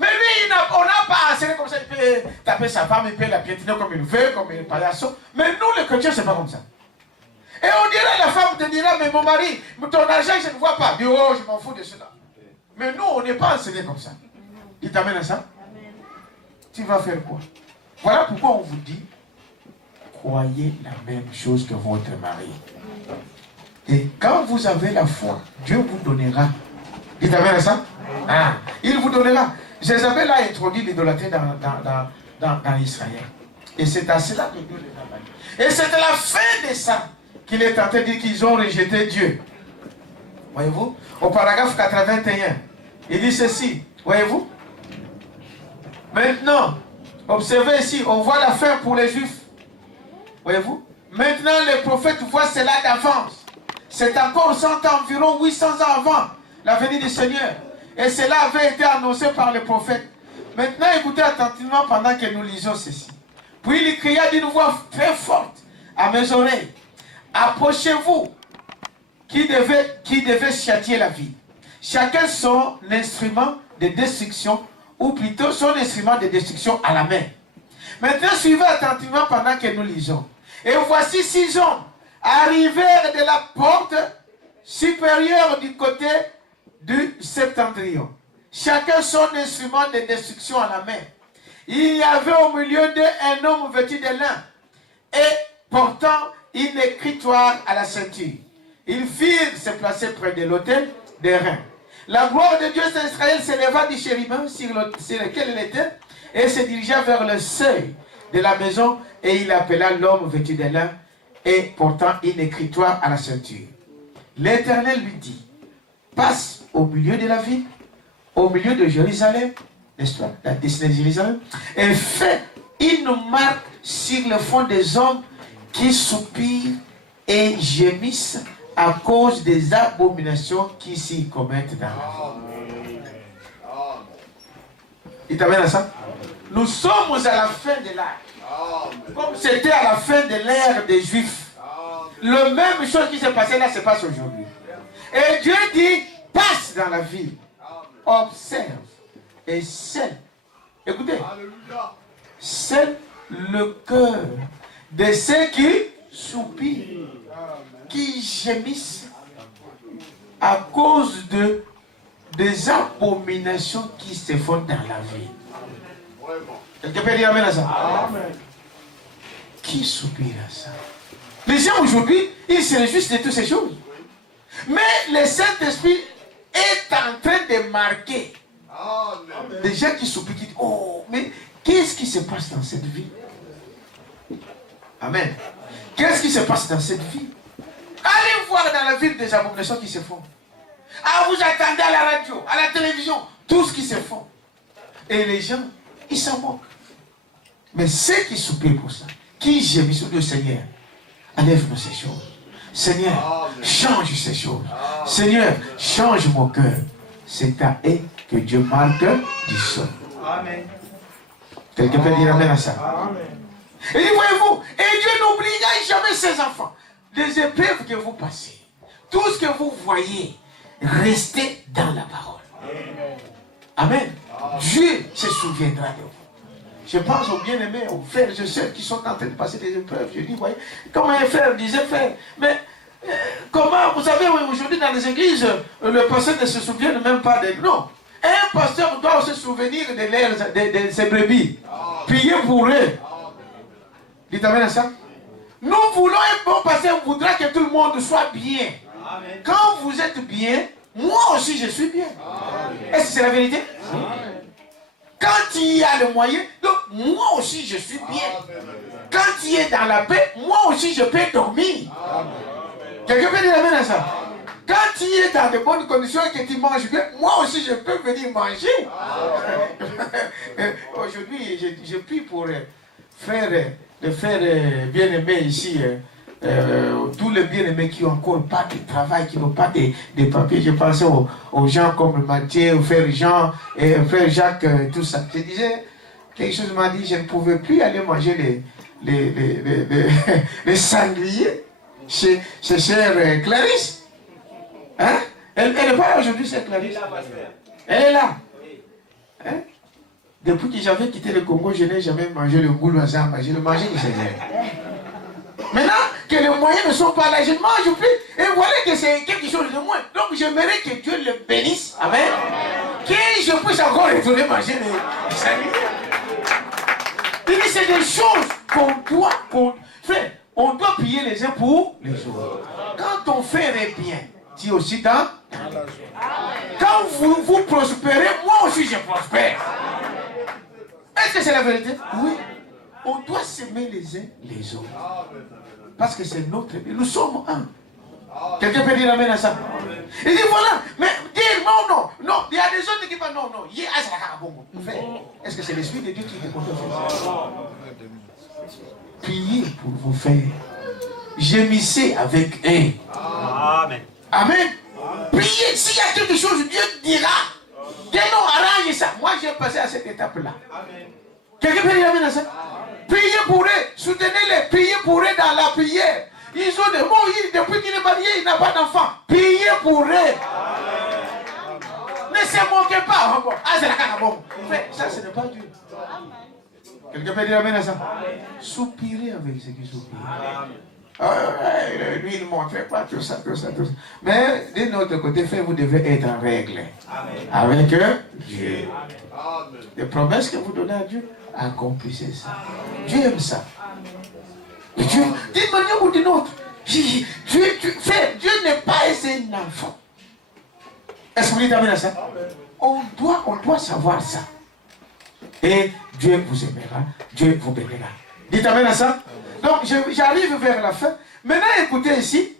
Mais lui, on n'a pas enseigné comme ça. Il peut taper sa femme, il peut la piétiner comme il veut, comme il paillasson. Mais nous, les chrétiens, c'est pas comme ça. Et on dirait, la femme te dira, mais mon mari, ton argent, je ne vois pas. Dis, oh, je m'en fous de cela. Mais nous, on n'est pas enseigné comme ça. Il t'amène à ça? Tu vas faire quoi? Voilà pourquoi on vous dit, croyez la même chose que votre mari. Et quand vous avez la foi, Dieu vous donnera. Il t'amène à ça? Ah, il vous donnera. Jézabel a introduit l'idolâtrie dans Israël. Et c'est à cela que Dieu les a bannis. Et c'est à la fin de ça qu'il est tenté de dire qu'ils ont rejeté Dieu. Voyez-vous? Au paragraphe 81, il dit ceci. Voyez-vous? Maintenant, observez ici, on voit la fin pour les Juifs. Voyez-vous? Maintenant, les prophètes voient cela d'avance. C'est encore 100 ans, environ 800 ans avant la venue du Seigneur. Et cela avait été annoncé par les prophètes. Maintenant, écoutez attentivement pendant que nous lisons ceci. Puis il cria d'une voix très forte à mes oreilles. Approchez-vous, qui devait châtier la vie. Chacun son instrument de destruction, ou plutôt son instrument de destruction à la main. Maintenant, suivez attentivement pendant que nous lisons. Et voici 6 hommes arrivèrent de la porte supérieure du côté du septentrion. Chacun son instrument de destruction à la main. Il y avait au milieu d'eux un homme vêtu de lin et portant une écritoire à la ceinture. Ils firent se placer près de l'autel des reins. La gloire de Dieu d'Israël s'éleva du chérubin sur lequel il était et se dirigea vers le seuil de la maison et il appela l'homme vêtu de lin et portant une écritoire à la ceinture. L'Éternel lui dit, passe au milieu de la ville, au milieu de Jérusalem, n'est-ce pas, la destinée de Jérusalem, et fais une marque sur le front des hommes qui soupirent et gémissent à cause des abominations qui s'y commettent dans la vie. Il t'amène à ça? Nous sommes à la fin de l'âge. Comme c'était à la fin de l'ère des Juifs. La même chose qui s'est passée là se passe aujourd'hui. Et Dieu dit, passe dans la ville, observe et scelle. Écoutez, scelle le cœur de ceux qui soupirent, qui gémissent à cause des abominations qui se font dans la vie. Quelqu'un peut dire amen à ça? Amen. Qui soupire à ça? Les gens aujourd'hui, ils se réjouissent de toutes ces choses. Mais le Saint-Esprit est en train de marquer des gens qui soupirent, qui disent, oh, mais qu'est-ce qui se passe dans cette vie? Amen. Qu'est-ce qui se passe dans cette vie? Allez voir dans la ville des abominations qui se font. Ah, vous attendez à la radio, à la télévision, tout ce qui se fait. Et les gens ils s'en moquent. Mais ceux qui soupirent pour ça, qui gémissent sur le Seigneur, enlève-nous ces choses. Seigneur, change ces choses. Seigneur, change mon cœur. C'est à eux que Dieu marque du sol. Amen. Quelqu'un peut dire amen à ça? Amen. Et dit, voyez-vous, et Dieu n'oubliera jamais ses enfants. Les épreuves que vous passez, tout ce que vous voyez, restez dans la parole. Amen. Dieu se souviendra de vous. Je pense aux bien-aimés, aux frères et sœurs qui sont en train de passer des épreuves. Je dis, voyez, comme un frère disait, frère, mais comment, vous savez, aujourd'hui dans les églises, le pasteur ne se souvient même pas des... Non. Un pasteur doit se souvenir de ses brebis. Priez pour eux. Dites amen à ça. Nous voulons un bon pasteur, on voudra que tout le monde soit bien. Amen. Quand vous êtes bien, moi aussi je suis bien. Est-ce que c'est la vérité? Quand il y a le moyen, donc moi aussi je suis bien. Quand il est dans la paix, moi aussi je peux dormir. Quelqu'un peut dire amen à ça? Quand tu es dans de bonnes conditions et que tu manges bien, moi aussi je peux venir manger. Aujourd'hui, je prie pour les frères bien-aimés ici, tous les bien-aimés qui n'ont encore pas de travail, qui n'ont pas de papiers. Je pensais aux gens comme Mathieu, au frère Jean, et au frère Jacques, tout ça. Je disais, quelque chose m'a dit, je ne pouvais plus aller manger les sangliers chez chère Clarisse. Hein? Elle n'est pas là aujourd'hui, c'est Clarisse. Elle est là. Hein? Depuis que j'avais quitté le Congo, je n'ai jamais mangé le goût ensemble. Je le mangeais du Seigneur. Maintenant que les moyens ne sont pas là, je ne mange plus. Et voilà que c'est quelque chose de moins. Donc j'aimerais que Dieu le bénisse. Amen. Que je puisse encore retourner manger les sangliers. Il dit c'est des choses qu'on fait. On doit prier les uns pour les autres. Quand ton frère est bien, tu es aussi dans la joie. Quand vous prospérez, moi aussi je prospère. Est-ce que c'est la vérité? Oui. On doit s'aimer les uns les autres. Parce que c'est notre vie. Nous sommes un. Quelqu'un peut dire amen à ça? Il dit voilà, mais dire non. Il y a des autres qui parlent non. Est-ce que c'est l'Esprit de Dieu qui est contre vous? Priez pour vos frères. Gémissez avec eux. Amen. Amen. Priez. S'il y a quelque chose, Dieu dira. Que non, arrange ça. Moi, j'ai passé à cette étape-là. Quelqu'un peut dire amen à ça? Priez pour eux. Soutenez-les. Priez pour eux dans la prière. Ils ont des mots. Depuis qu'il est marié, il n'a pas d'enfant. Priez pour eux. Ne se moquez pas. Ça, ce n'est pas Dieu. Quelqu'un peut dire amen à ça? Soupirez avec ceux qui soupirent. Lui, il ne montrait pas tout ça. Mais de notre côté, frère, vous devez être en règle. Avec Dieu. Les promesses que vous donnez à Dieu, accomplissez ça. Dieu aime ça. Dieu, d'une manière ou d'une autre, Dieu n'est pas un enfant. Est-ce que vous dites amen à ça? On doit savoir ça. Et Dieu vous aimera, Dieu vous bénira. Dites amen à ça? Donc j'arrive vers la fin. Maintenant écoutez ici.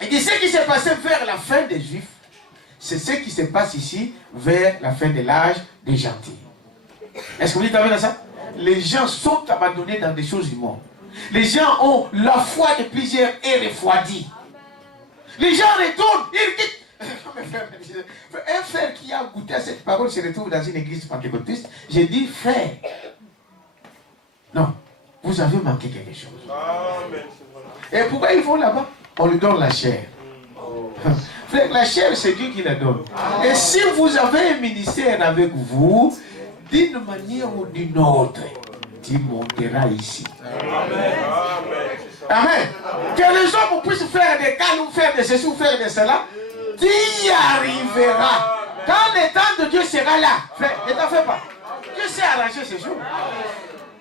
Il dit ce qui s'est passé vers la fin des Juifs, c'est ce qui se passe ici vers la fin de l'âge des gentils. Est-ce que vous dites amen à ça? Les gens sont abandonnés dans des choses immondes. Les gens ont la foi de plusieurs et refroidie. Les gens retournent, ils quittent. Un frère qui a goûté à cette parole se retrouve dans une église pentecôtiste. J'ai dit, frère, non, vous avez manqué quelque chose. Et pourquoi ils vont là-bas? On lui donne la chair. Frère, la chair, c'est Dieu qui la donne. Et si vous avez un ministère avec vous, d'une manière ou d'une autre, tu monteras ici. Amen. Que les hommes puissent faire des cas, ou faire de ceci, ou faire de cela. Tu y arriveras. Quand le temps de Dieu sera là, frère, ne t'en fais pas. Dieu sait arranger ces jours.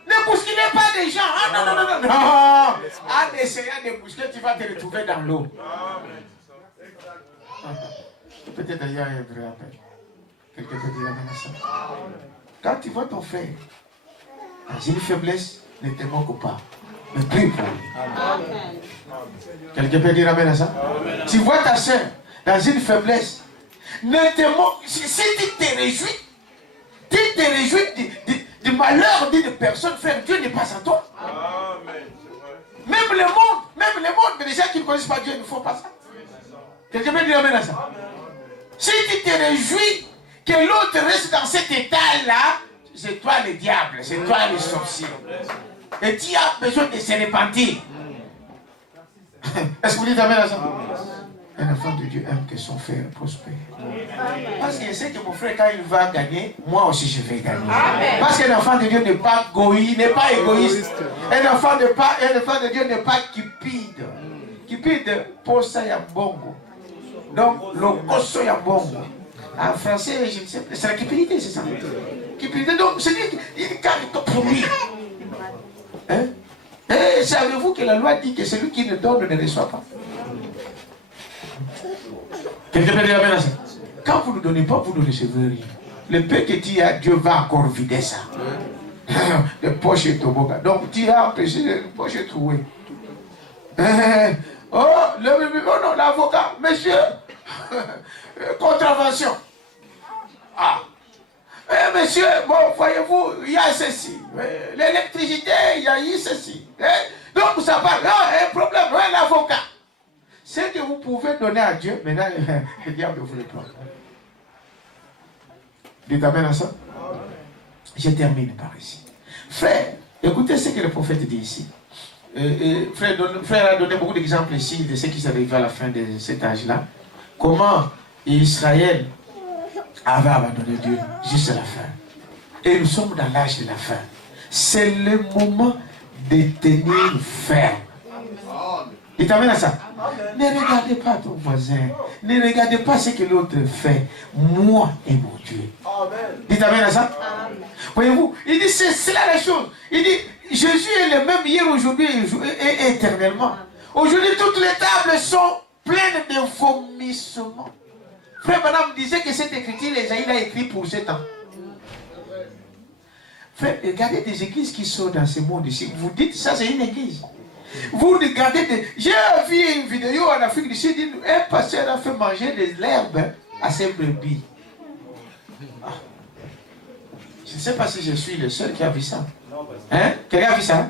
Ne bousculez pas des gens. Ah non. En essayant de bousculer, tu vas te retrouver dans l'eau. Peut-être d'ailleurs un vrai appel. Quelqu'un peut dire amen à ça. Quand tu vois ton frère dans une faiblesse, ne te moque pas. Mais prie pour lui. Quelqu'un peut dire amen à ça? Tu vois ta soeur dans une faiblesse, ne te moque. Si tu te réjouis de malheur d'une personne, frère, Dieu n'est pas en toi. Amen. Même le monde, les gens qui ne connaissent pas Dieu ne font pas ça. Quelqu'un peut dire amen à ça. Si tu te réjouis que l'autre reste dans cet état-là, c'est toi le diable, c'est toi le sorcier. Et tu as besoin de se repentir. Est-ce que vous dites amen à ça? Un enfant de Dieu aime que son frère prospère. Parce qu'il sait que mon frère, quand il va gagner, moi aussi je vais gagner. Parce qu'un enfant de Dieu n'est pas égoïste. Un enfant de Dieu n'est pas cupide. Cupide, pour ça, il y a bongo. Donc, le cosso, il y a bongo. En français, je ne sais pas. C'est la cupidité, c'est ça. Cupidité, donc, c'est une carte pour lui. Hein? Et savez-vous que la loi dit que celui qui ne donne ne reçoit pas? Quelqu'un peut dire amen à ça. Quand vous ne donnez pas, vous ne recevez rien. Le peu que tu as, Dieu va encore vider ça. Les poches et toboga. Donc tu as empêché les poches et trouées. Oh non, l'avocat, monsieur, contravention. Ah. Monsieur, bon, voyez-vous, il y a ceci. L'électricité, il y a eu ceci. Donc ça parle, un problème, l'avocat. Ce que vous pouvez donner à Dieu, maintenant, le diable vous le prend. Dites amen à ça. Je termine par ici. Frère, écoutez ce que le prophète dit ici. Frère a donné beaucoup d'exemples ici de ce qui s'arrive à la fin de cet âge-là. Comment Israël avait abandonné Dieu juste à la fin. Et nous sommes dans l'âge de la fin. C'est le moment de tenir ferme. Il t'amène à ça. Ne regardez pas ton voisin. Ne regardez pas ce que l'autre fait. Moi et mon Dieu. Il t'amène à ça. Voyez-vous, il dit c'est là la chose. Il dit Jésus est le même hier, aujourd'hui et éternellement. Aujourd'hui, toutes les tables sont pleines de vomissements. Frère Madame disait que cette écriture, Esaïe l'a écrit pour 7 ans. Frère, regardez des églises qui sont dans ce monde ici. Vous dites ça, c'est une église. Vous regardez des... J'ai vu une vidéo en Afrique du Sud, un pasteur a fait manger de l'herbe à ses brebis. Ah. Je ne sais pas si je suis le seul qui a vu ça. Hein? Quelqu'un a vu ça?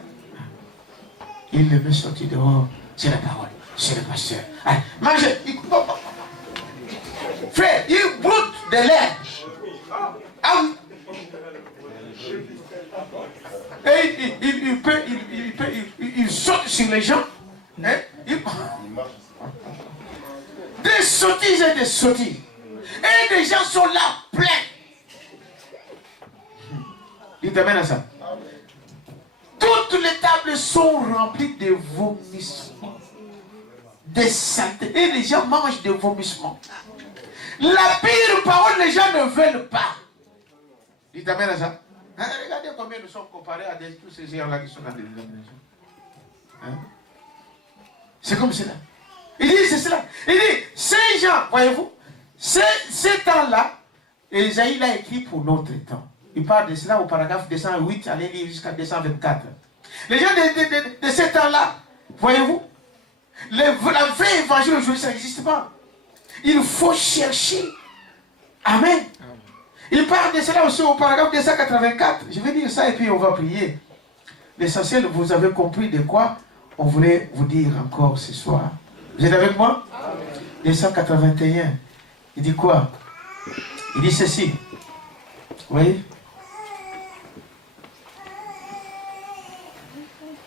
Il le met sorti dehors. C'est la parole. C'est le pasteur. Allez, mangez. Frère, il broute de l'herbe. Ah oui. Et il saute sur les gens. Hein? Des sottises et des sottises. Et des gens sont là pleins. Il t'amène à ça. Toutes les tables sont remplies de vomissements, de saletés. Et les gens mangent des vomissements. La pire parole, les gens ne veulent pas. Il t'amène à ça. Hein? Regardez combien nous sommes comparés à tous ces gens-là qui sont dans des dénominations. Hein? C'est comme cela. Il dit, c'est cela. Il dit, ces gens, voyez-vous, ces temps-là, Esaïe l'a écrit pour notre temps. Il parle de cela au paragraphe 208, allez lire jusqu'à 224. Les gens de ces temps-là, voyez-vous, la vraie évangile aujourd'hui, ça n'existe pas. Il faut chercher. Amen. Il parle de cela aussi au paragraphe 284. Je vais dire ça et puis on va prier. L'essentiel, vous avez compris de quoi on voulait vous dire encore ce soir. Vous êtes avec moi? 281. Il dit quoi? Il dit ceci. Vous voyez?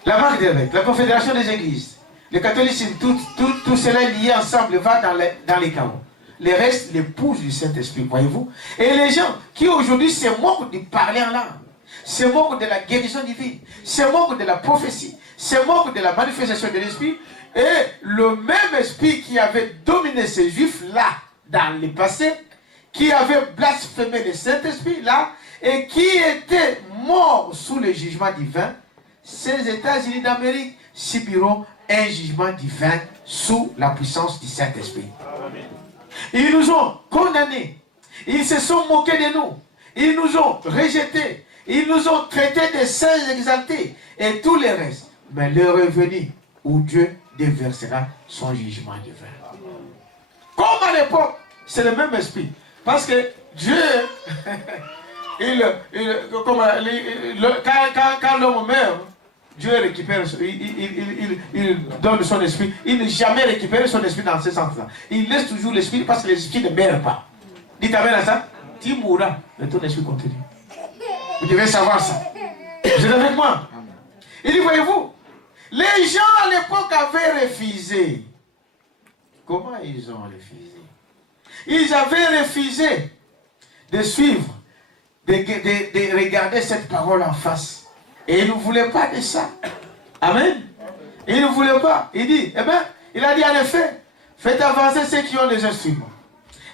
La marque des évêques, la confédération des églises, le catholicisme, tout cela lié ensemble va dans les chaos. Les restes, l'épouse du Saint-Esprit, voyez-vous. Et les gens qui aujourd'hui se moquent de parler en langue, se moquent de la guérison divine, se moquent de la prophétie, se moquent de la manifestation de l'Esprit, et le même esprit qui avait dominé ces juifs-là dans le passé, qui avait blasphémé le Saint-Esprit là, et qui était mort sous le jugement divin, ces États-Unis d'Amérique subiront un jugement divin sous la puissance du Saint-Esprit. Ils nous ont condamnés. Ils se sont moqués de nous. Ils nous ont rejetés. Ils nous ont traités de saints exaltés. Et tout le reste. Mais l'heure est venue où Dieu déversera son jugement divin. Comme à l'époque, c'est le même esprit. Parce que Dieu, quand l'homme meurt, Dieu récupère, il donne son esprit. Il n'a jamais récupéré son esprit dans ce sens-là. Il laisse toujours l'esprit parce que l'esprit ne meurt pas. Dites amen à ça. Tu mourras, mais ton esprit continue. Vous devez savoir ça. Vous êtes avec moi? Il dit, voyez-vous, les gens à l'époque avaient refusé. Comment ils ont refusé? Ils avaient refusé de suivre, de regarder cette parole en face. Et ils ne voulaient pas de ça. Amen. Ils ne voulaient pas. Il dit, eh bien, il a dit en effet, faites avancer ceux qui ont des instruments.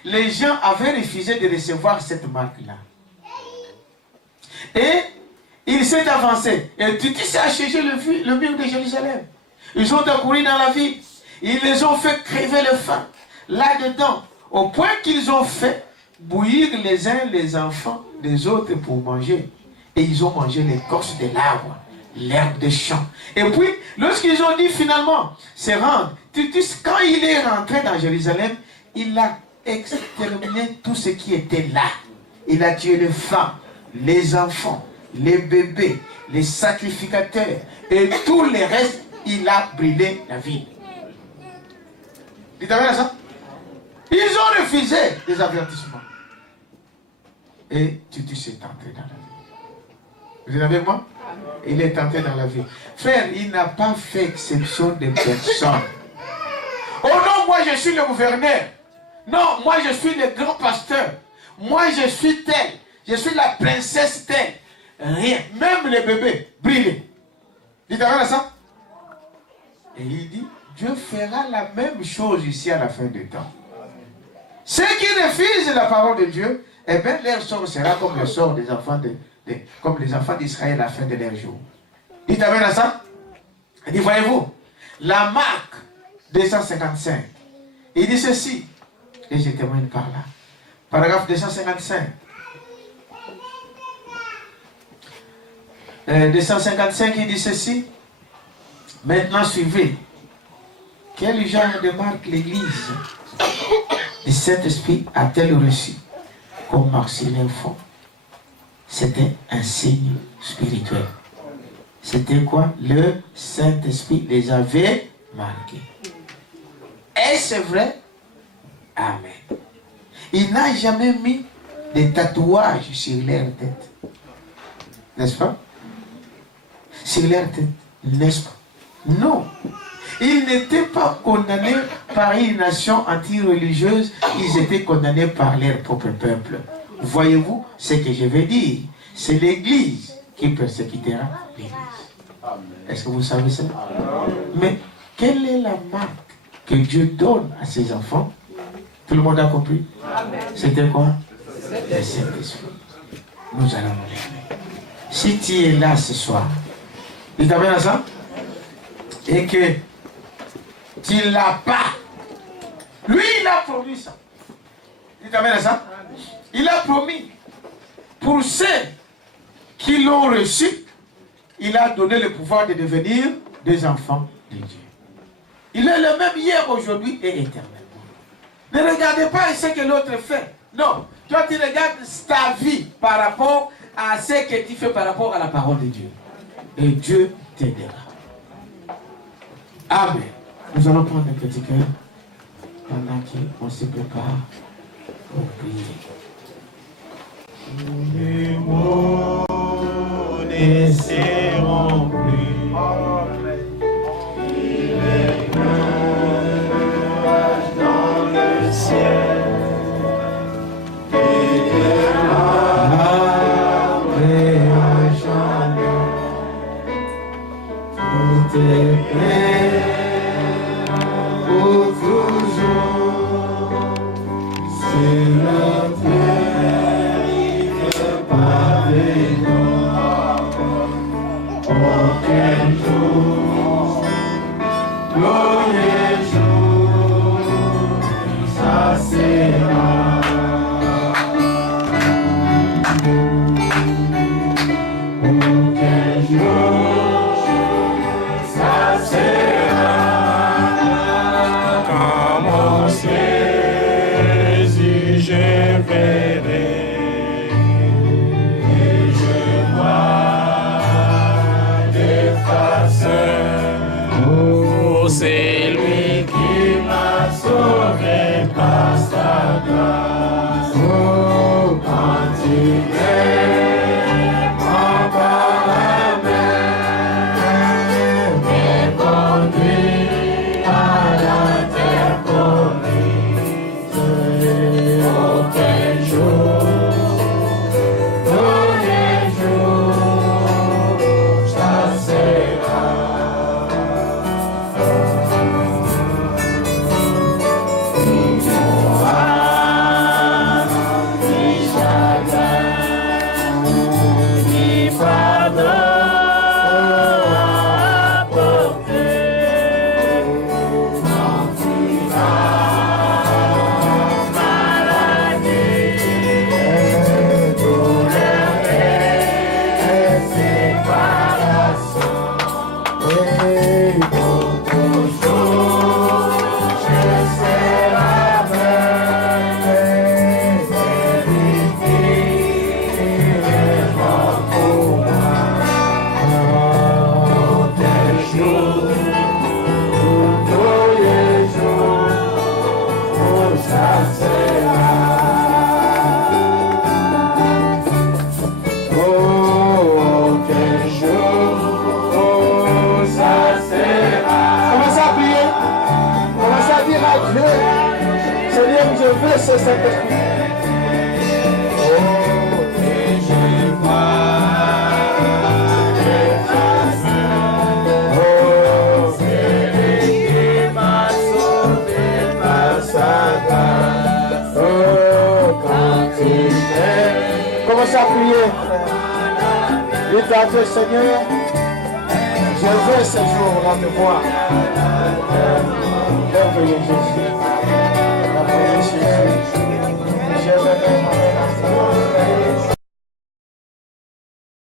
Les gens avaient refusé de recevoir cette marque-là. Et il s'est avancé. Et Titus a cherché le mur de Jérusalem. Ils ont accouru dans la ville. Ils les ont fait crever le faim. Là-dedans, au point qu'ils ont fait bouillir les uns les enfants des autres pour manger. Et ils ont mangé l'écorce de l'arbre, l'herbe des champs. Et puis, lorsqu'ils ont dit finalement se rendre, Titus, quand il est rentré dans Jérusalem, il a exterminé tout ce qui était là. Il a tué les femmes, les enfants, les bébés, les sacrificateurs et tout le reste, il a brûlé la ville. Dites avec ça? Ils ont refusé les avertissements. Et Titus est entré dans la vie. Vous êtes avec moi? Il est entré dans la vie. Frère, il n'a pas fait exception de personne. Oh non, moi je suis le gouverneur. Non, moi je suis le grand pasteur. Moi je suis tel. Je suis la princesse telle. Rien. Même les bébés brillent. Dites avec ça? Et il dit, Dieu fera la même chose ici à la fin du temps. Ceux qui refusent la parole de Dieu, eh bien, leur sort sera comme le sort des enfants comme les enfants d'Israël à la fin de leur jour. Dites amen à ça. Il dit, voyez-vous, la marque 255. Il dit ceci, et je termine par là. Paragraphe 255. 255, il dit ceci. Maintenant, suivez. Quel genre de marque l'Église du Saint-Esprit a-t-elle reçu comme marque sur les fonds? C'était un signe spirituel. C'était quoi? Le Saint-Esprit les avait marqués. Est-ce vrai? Amen. Il n'a jamais mis des tatouages sur leur tête. N'est-ce pas? Sur leur tête. N'est-ce pas? Non. Ils n'étaient pas condamnés par une nation anti-religieuse, ils étaient condamnés par leur propre peuple. Voyez-vous ce que je vais dire? C'est l'Église qui persécutera l'Église. Est-ce que vous savez ça? Mais quelle est la marque que Dieu donne à ses enfants? Tout le monde a compris? C'était quoi? Le Saint-Esprit. Nous allons nous lever. Si tu es là ce soir, il t'amène à ça? Et que tu ne l'as pas. Lui, il a promis ça. Il t'amène à ça? Il a promis. Pour ceux qui l'ont reçu, il a donné le pouvoir de devenir des enfants de Dieu. Il est le même hier, aujourd'hui et éternellement. Ne regardez pas ce que l'autre fait. Non. Toi, tu regardes ta vie par rapport à ce que tu fais par rapport à la parole de Dieu. Et Dieu t'aidera. Amen. Nous allons prendre un petit cœur pendant qu'on se prépare pour prier. Les mots ne seront plus. Il est nuage dans le ciel. Et de l'arbre à jamais. Tout est prêt pour toujours. C'est la terre. veux ce Saint-Esprit. Commencez à prier. Dites à Dieu, Seigneur, je veux ce jour-là te voir. Merveilleux Jésus. Merveilleux Jésus. Je veux